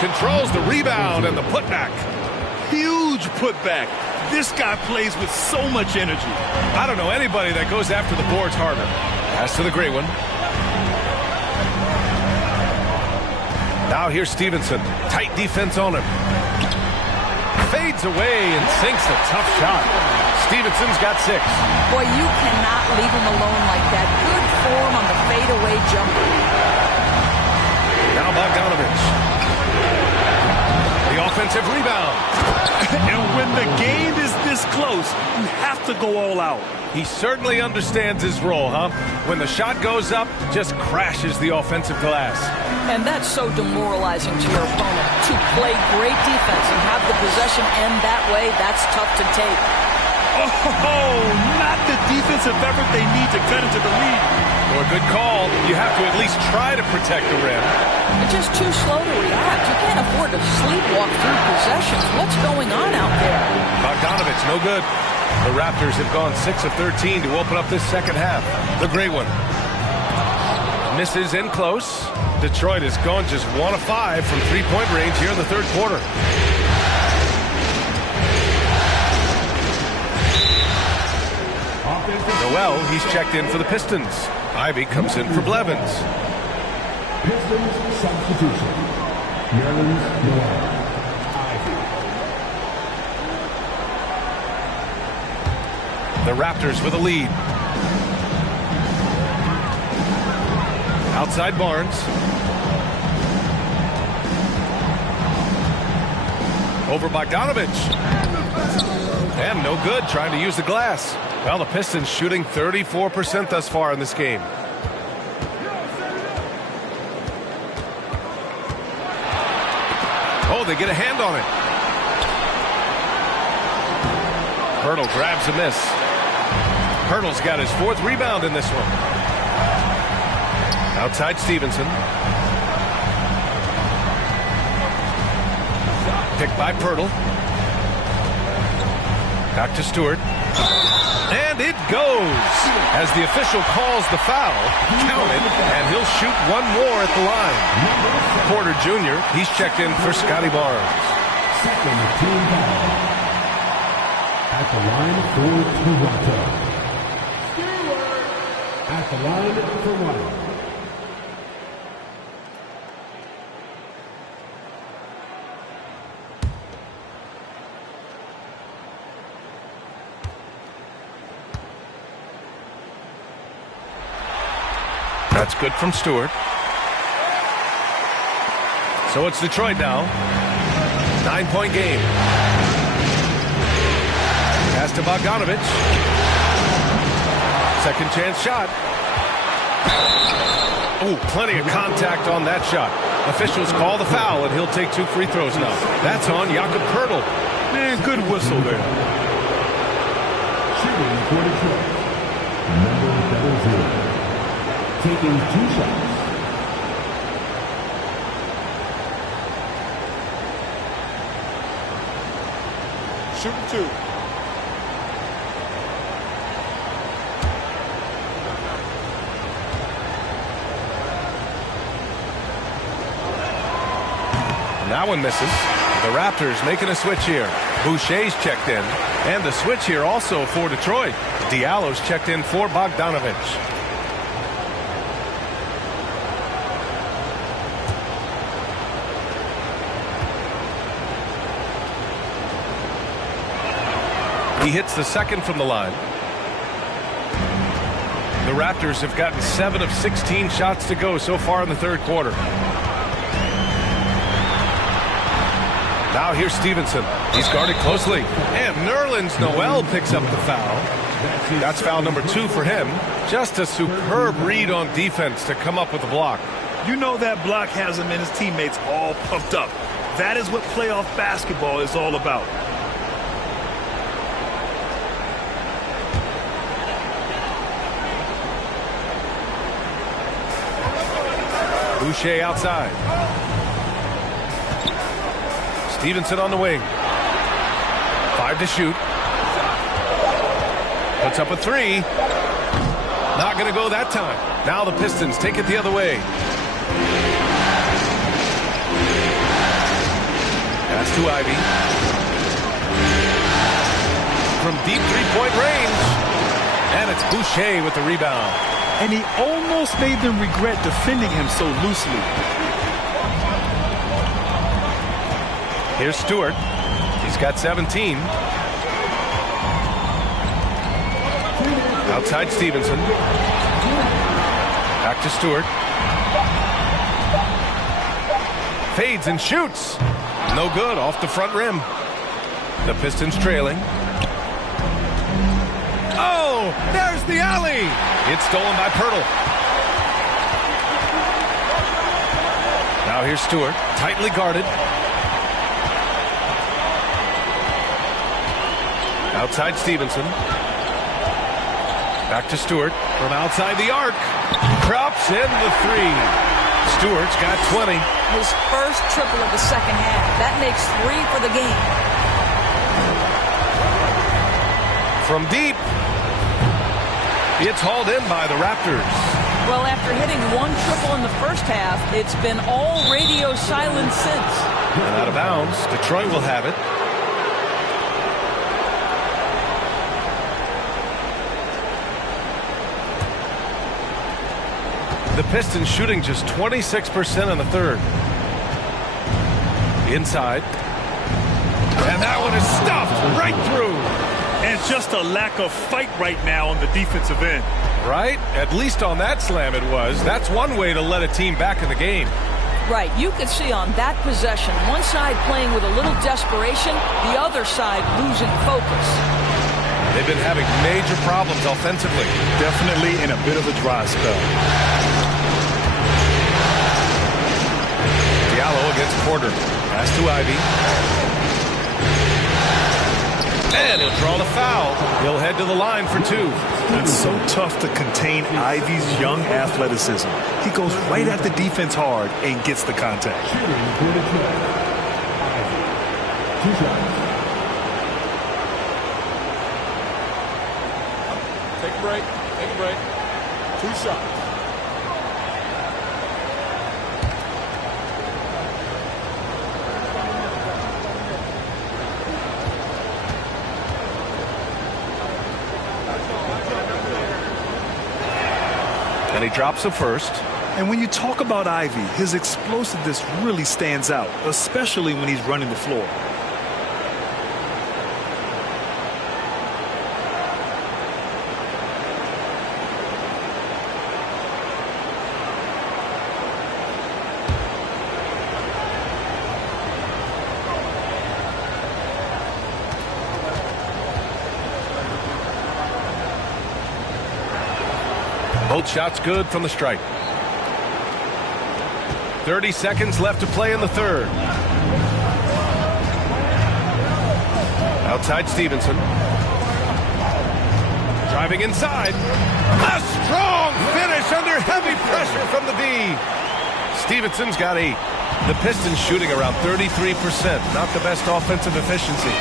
controls the rebound and the putback. Huge putback. This guy plays with so much energy. I don't know anybody that goes after the boards harder. Pass to the great one. Now here's Stevenson. Tight defense on him. Fades away and sinks a tough shot. Stevenson's got 6. Boy, you cannot leave him alone like that. Good form on the fadeaway jumper. Now Bogdanovich. The offensive rebound. And when the game is this close, you have to go all out. He certainly understands his role, huh? When the shot goes up, just crashes the offensive glass. And that's so demoralizing to your opponent. To play great defense and have the possession end that way, that's tough to take. Oh, not the defensive effort they need to cut into the lead. For a good call, you have to at least try to protect the rim. You're just too slow to react. You can't afford to sleepwalk through possessions. What's going on out there? Bogdanovich, no good. The Raptors have gone 6 of 13 to open up this second half. The great one. Misses in close. Detroit has gone just 1 of 5 from three-point range here in the third quarter. Noel, he's checked in for the Pistons. Ivy comes in for Blevins. Pistons substitution. Nerlens Noel. Ivy. The Raptors with a lead. Outside Barnes. Over Bogdanovich. And no good, trying to use the glass. Well, the Pistons shooting 34% thus far in this game. Oh, they get a hand on it. Pirtle grabs a miss. Pirtle's got his 4th rebound in this one. Outside Stevenson. Picked by Pirtle. Back to Stewart. And it goes. As the official calls the foul, count it, and he'll shoot one more at the line. Porter Jr., he's checked in for Scotty Barnes. Second team foul. At the line for Toronto. At the line for one. That's good from Stewart. So it's Detroit now. 9-point game. Pass to Bogdanovich. Second chance shot. Oh, plenty of contact on that shot. Officials call the foul, and he'll take 2 free throws now. That's on Jakob Poeltl. Man, good whistle there. Shooting for Detroit, number 00. Taking 2 shots. Shooting 2. That one misses. The Raptors making a switch here. Boucher's checked in. And the switch here also for Detroit. Diallo's checked in for Bogdanovich. He hits the second from the line. The Raptors have gotten 7 of 16 shots to go so far in the third quarter. Now here's Stevenson. He's guarded closely. And Nerlens Noel picks up the foul. That's foul number 2 for him. Just a superb read on defense to come up with the block. You know that block has him and his teammates all pumped up. That is what playoff basketball is all about. Boucher outside. Stevenson on the wing. 5 to shoot. Puts up a 3. Not going to go that time. Now the Pistons take it the other way. Pass to Ivy. From deep three-point range. And it's Boucher with the rebound. And he almost made them regret defending him so loosely. Here's Stewart. He's got 17. Outside Stevenson. Back to Stewart. Fades and shoots. No good, off the front rim. The Pistons trailing. Oh, there's the alley. It's stolen by Poeltl. Now here's Stewart, tightly guarded. Outside Stevenson. Back to Stewart from outside the arc. Drops in the 3. Stewart's got 20. His first triple of the second half. That makes 3 for the game. From deep. It's hauled in by the Raptors. Well, after hitting 1 triple in the first half, it's been all radio silence since. And out of bounds. Detroit will have it. The Pistons shooting just 26% in the third. Inside. And that one is stuffed right through. And just a lack of fight right now on the defensive end. Right? At least on that slam it was. That's one way to let a team back in the game. Right. You could see on that possession, one side playing with a little desperation, the other side losing focus. They've been having major problems offensively. Definitely in a bit of a dry spell. Diallo against Porter. Pass to Ivy. And he'll draw the foul. He'll head to the line for 2. It's so tough to contain Ivy's young athleticism. He goes right at the defense hard and gets the contact. Take a break. Take a break. 2 shots. And he drops the first. And when you talk about Ivy, his explosiveness really stands out, especially when he's running the floor. Both shots good from the stripe. 30 seconds left to play in the third. Outside Stevenson. Driving inside. A strong finish under heavy pressure from the D. Stevenson's got 8. The Pistons shooting around 33%. Not the best offensive efficiency.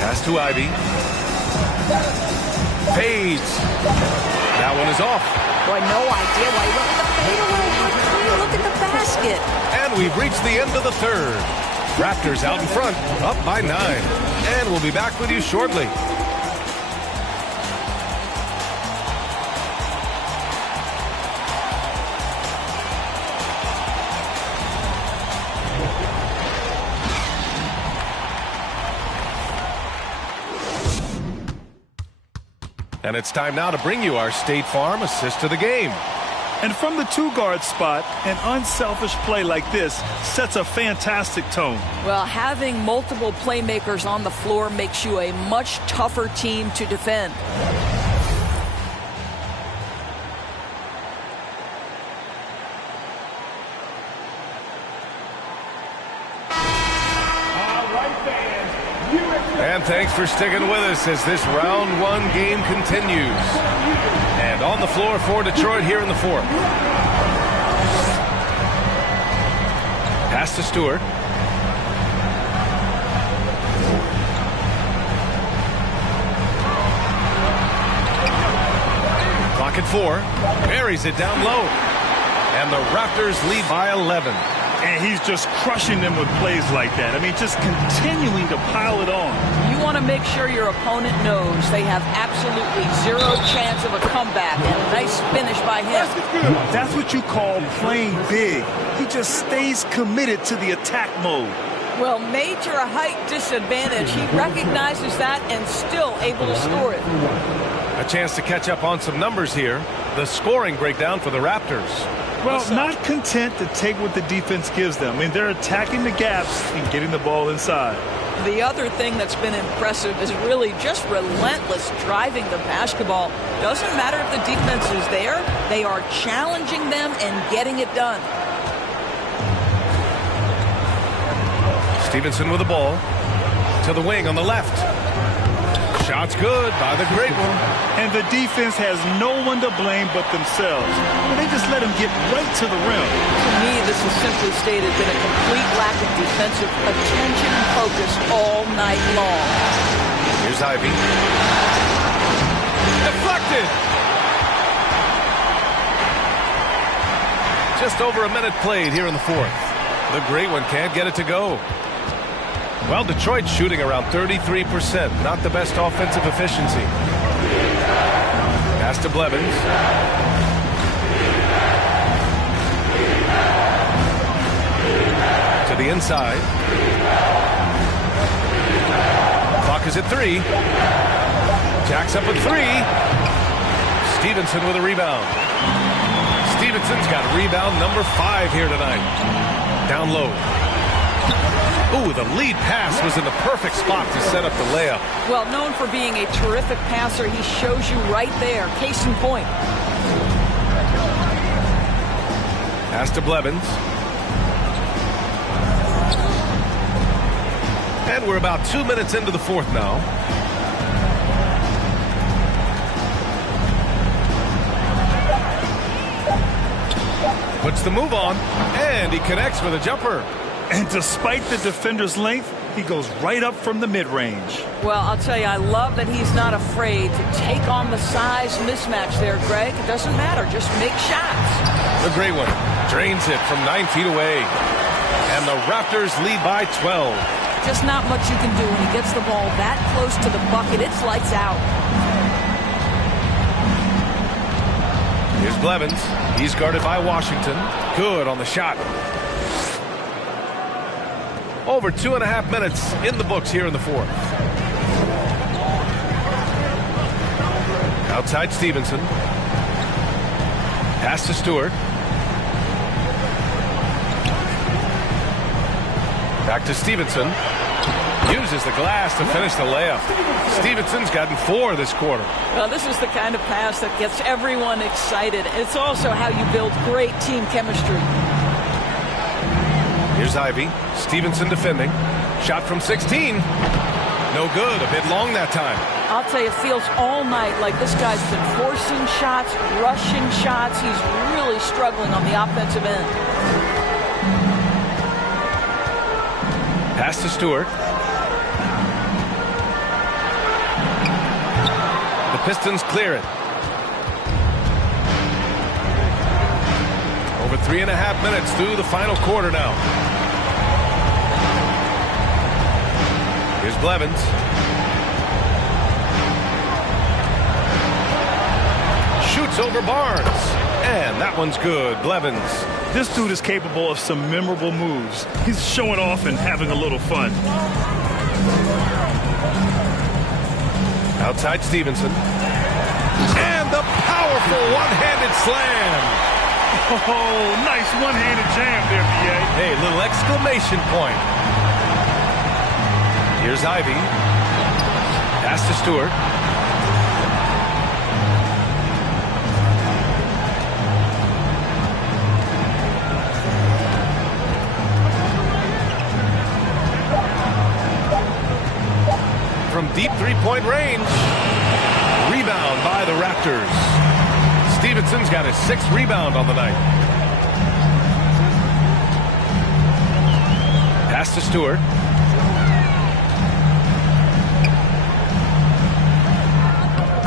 Pass to Ivy. Fades. That one is off. Boy, no idea why he went with the fadeaway. How clean, look at the basket. And we've reached the end of the third. Raptors out in front, up by 9. And we'll be back with you shortly. And it's time now to bring you our State Farm assist to the game. And from the 2-guard spot, an unselfish play like this sets a fantastic tone. Well, having multiple playmakers on the floor makes you a much tougher team to defend. And thanks for sticking with us as this round 1 game continues. And on the floor for Detroit here in the fourth. Pass to Stewart. Clock at 4. Buries it down low. And the Raptors lead by 11. And he's just crushing them with plays like that. I mean, just continuing to pile it on. You want to make sure your opponent knows they have absolutely zero chance of a comeback. And a nice finish by him. That's what you call playing big. He just stays committed to the attack mode. Well, major height disadvantage. He recognizes that and still able to score it. A chance to catch up on some numbers here. The scoring breakdown for the Raptors. Well, not content to take what the defense gives them. I mean, they're attacking the gaps and getting the ball inside. The other thing that's been impressive is really just relentless driving the basketball. Doesn't matter if the defense is there. They are challenging them and getting it done. Stevenson with the ball. To the wing on the left. Shot's good by the great one. And the defense has no one to blame but themselves. They just let him get right to the rim. To me, this has simply stated been a complete lack of defensive attention and focus all night long. Here's Ivy. Deflected. Just over a minute played here in the fourth. The great one can't get it to go. Well, Detroit's shooting around 33%. Not the best offensive efficiency. Pass to Blevins. To the inside. Clock is at 3. Jacks up at 3. Stevenson with a rebound. Stevenson's got rebound number 5 here tonight. Down low. Ooh, the lead pass was in the perfect spot to set up the layup. Well, known for being a terrific passer, he shows you right there. Case in point. Pass to Blevins. And we're about 2 minutes into the fourth now. Puts the move on, and he connects with a jumper. And despite the defender's length, he goes right up from the mid-range. Well, I'll tell you, I love that he's not afraid to take on the size mismatch there, Greg. It doesn't matter. Just make shots. The great one drains it from 9 feet away. And the Raptors lead by 12. Just not much you can do when he gets the ball that close to the bucket. It's lights out. Here's Blevins. He's guarded by Washington. Good on the shot. Over 2.5 minutes in the books here in the fourth. Outside Stevenson. Pass to Stewart. Back to Stevenson. Uses the glass to finish the layup. Stevenson's gotten 4 this quarter. Well, this is the kind of pass that gets everyone excited. It's also how you build great team chemistry. Here's Ivey. Stevenson defending. Shot from 16. No good. A bit long that time. I'll tell you, it feels all night like this guy's been forcing shots, rushing shots. He's really struggling on the offensive end. Pass to Stewart. The Pistons clear it. Over 3.5 minutes through the final quarter now. Here's Blevins. Shoots over Barnes. And that one's good. Blevins. This dude is capable of some memorable moves. He's showing off and having a little fun. Outside Stevenson. And the powerful one-handed slam. Oh, nice one-handed jam there, B.A. Hey, little exclamation point. Here's Ivey. Pass to Stewart. From deep three-point range. Rebound by the Raptors. Stevenson's got his 6th rebound on the night. Pass to Stewart.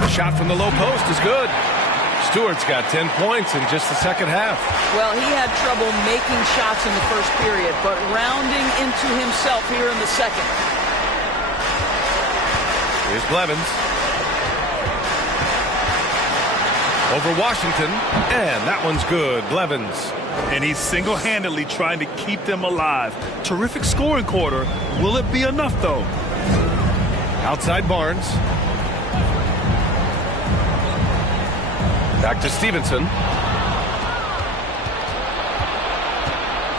The shot from the low post is good. Stewart's got 10 points in just the second half. Well, he had trouble making shots in the first period, but rounding into himself here in the second. Here's Blevins. Over Washington, and that one's good. Blevins. And he's single-handedly trying to keep them alive. Terrific scoring quarter. Will it be enough, though? Outside Barnes. Back to Stevenson.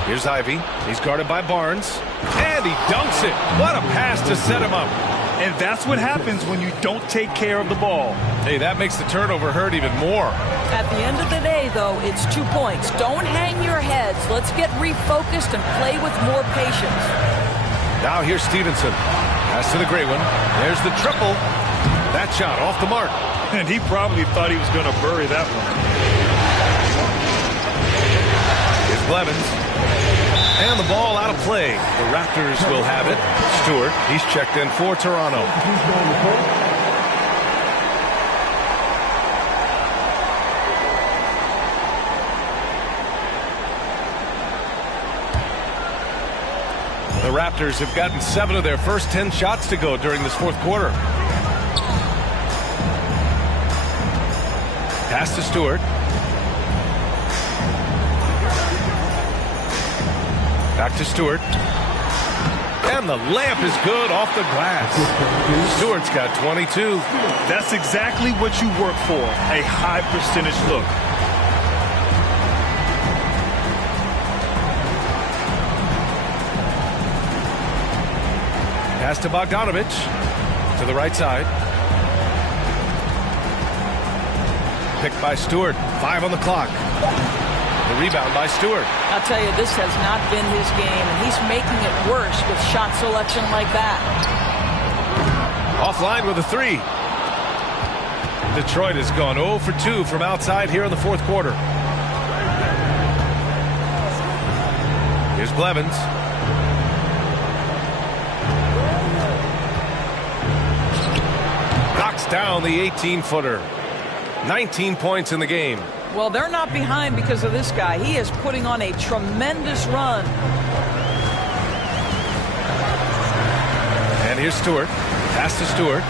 Here's Ivey. He's guarded by Barnes. And he dunks it. What a pass to set him up. And that's what happens when you don't take care of the ball. Hey, that makes the turnover hurt even more. At the end of the day, though, it's 2 points. Don't hang your heads. Let's get refocused and play with more patience. Now here's Stevenson. Pass to the great one. There's the triple. That shot off the mark. And he probably thought he was going to bury that one. Here's Blevins. And the ball out of play. The Raptors will have it. Stewart, he's checked in for Toronto. The Raptors have gotten 7 of their first 10 shots to go during this fourth quarter. Pass to Stewart. Back to Stewart. And the layup is good off the glass. Stewart's got 22. That's exactly what you work for, a high percentage look. Pass to Bogdanovich. To the right side. Picked by Stewart. 5 on the clock. The rebound by Stewart. I'll tell you, this has not been his game, and he's making it worse with shot selection like that. Offline with a 3. Detroit has gone 0 for 2 from outside here in the fourth quarter. Here's Blevins. Knocks down the 18-footer. 19 points in the game. Well, they're not behind because of this guy. He is putting on a tremendous run. And here's Stewart. Pass to Stewart.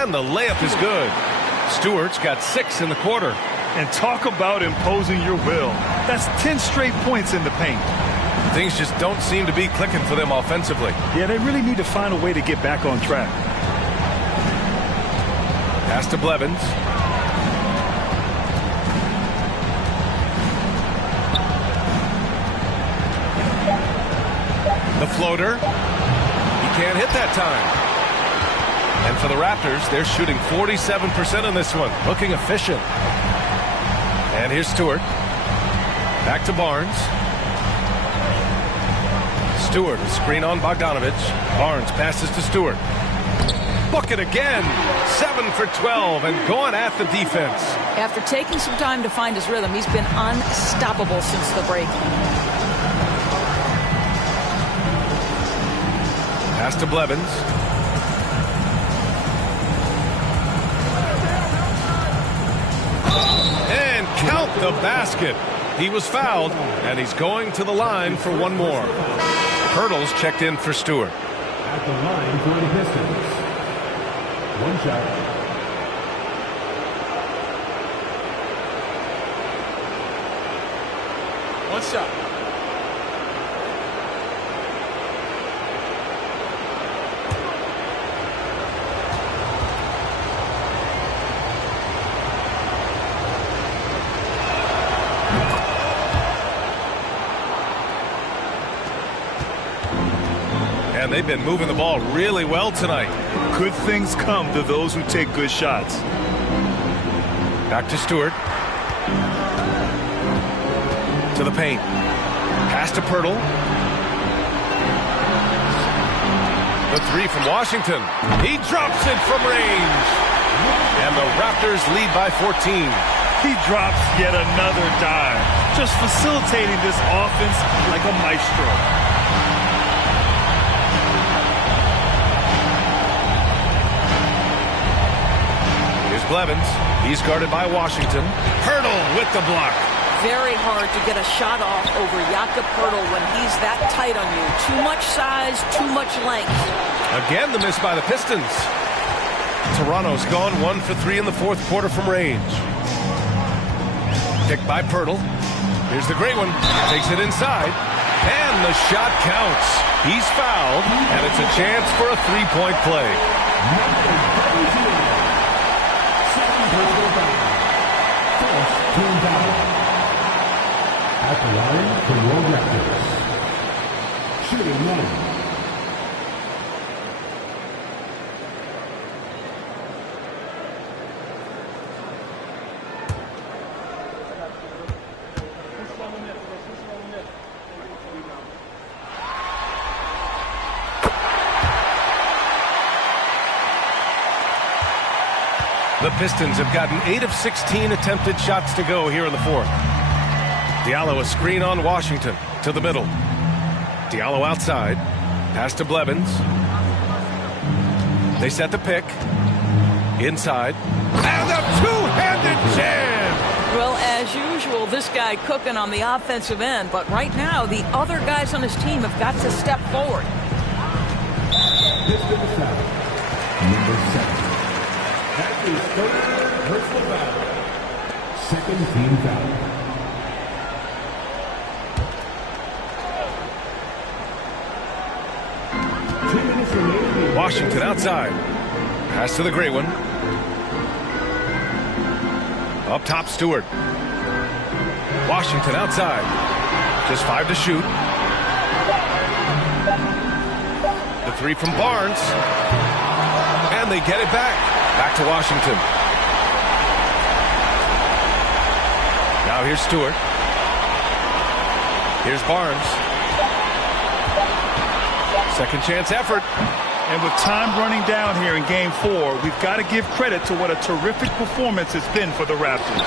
And the layup is good. Stewart's got 6 in the quarter. And talk about imposing your will. That's 10 straight points in the paint. Things just don't seem to be clicking for them offensively. Yeah, they really need to find a way to get back on track. Pass to Blevins. The floater. He can't hit that time. And for the Raptors, they're shooting 47% on this one. Looking efficient. And here's Stewart. Back to Barnes. Stewart, screen on Bogdanovich. Barnes passes to Stewart. Bucket again. 7 for 12 and going at the defense. After taking some time to find his rhythm, he's been unstoppable since the break. Pass to Blevins. And count the basket. He was fouled, and he's going to the line for one more. Pirtle's checked in for Stewart. At the line for the Pistons. One shot. One shot. And they've been moving the ball really well tonight. Good things come to those who take good shots. Back to Stewart. To the paint. Pass to Pirtle. The three from Washington. He drops it from range. And the Raptors lead by 14. He drops yet another dime. Just facilitating this offense like a maestro. Blevins. He's guarded by Washington. Pirtle with the block. Very hard to get a shot off over Jakob Pirtle when he's that tight on you. Too much size, too much length. Again, the miss by the Pistons. Toronto's gone 1 for 3 in the fourth quarter from range. Picked by Pirtle. Here's the great one. Takes it inside. And the shot counts. He's fouled, and it's a chance for a three-point play. At the line for your Raptors. Shooting one. The Pistons have gotten 8 of 16 attempted shots to go here in the fourth. Diallo a screen on Washington to the middle. Diallo outside. Pass to Blevins. They set the pick. Inside. And a two-handed jam! Well, as usual, this guy cooking on the offensive end. But right now, the other guys on his team have got to step forward. Pistons foul. Number 7. That is third personal foul. Second team foul. Washington outside. Pass to the great one. Up top, Stewart. Washington outside. Just 5 to shoot. The three from Barnes. And they get it back. Back to Washington. Now here's Stewart. Here's Barnes. Second chance effort. And with time running down here in Game 4, we've got to give credit to what a terrific performance it's been for the Raptors.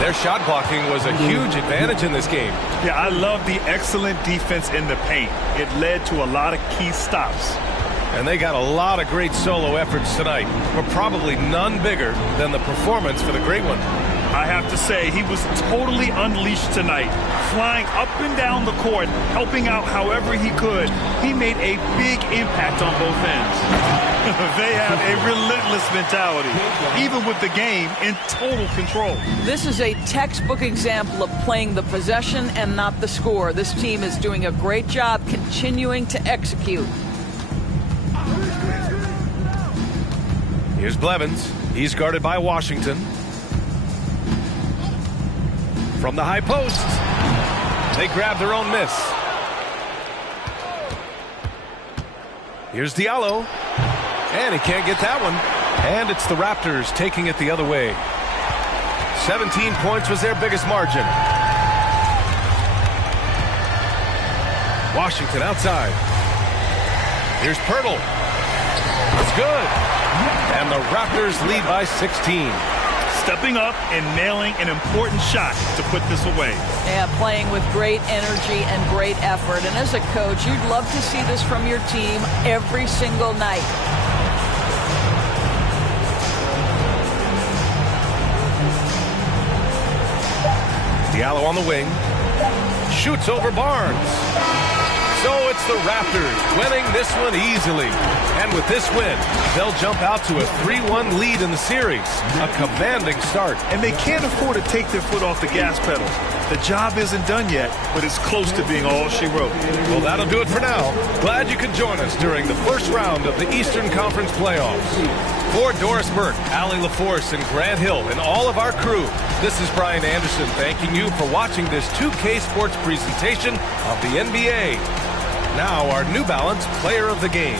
Their shot blocking was a huge advantage in this game. Yeah, I love the excellent defense in the paint. It led to a lot of key stops. And they got a lot of great solo efforts tonight, but probably none bigger than the performance for the great one. I have to say, he was totally unleashed tonight, flying up and down the court, helping out however he could. He made a big impact on both ends. They have a relentless mentality, even with the game in total control. This is a textbook example of playing the possession and not the score. This team is doing a great job continuing to execute. Here's Blevins. He's guarded by Washington. From the high post, they grab their own miss. Here's Diallo. And he can't get that one. And it's the Raptors taking it the other way. 17 points was their biggest margin. Washington outside. Here's Pirtle. It's good. And the Raptors lead by 16. Stepping up and nailing an important shot to put this away. Yeah, playing with great energy and great effort. And as a coach, you'd love to see this from your team every single night. Diallo on the wing. Shoots over Barnes. So it's the Raptors winning this one easily. And with this win, they'll jump out to a 3-1 lead in the series. A commanding start. And they can't afford to take their foot off the gas pedal. The job isn't done yet, but it's close to being all she wrote. Well, that'll do it for now. Glad you could join us during the first round of the Eastern Conference playoffs. For Doris Burke, Allie LaForce, and Grant Hill, and all of our crew, this is Brian Anderson thanking you for watching this 2K Sports presentation of the NBA. Now our New Balance Player of the Game.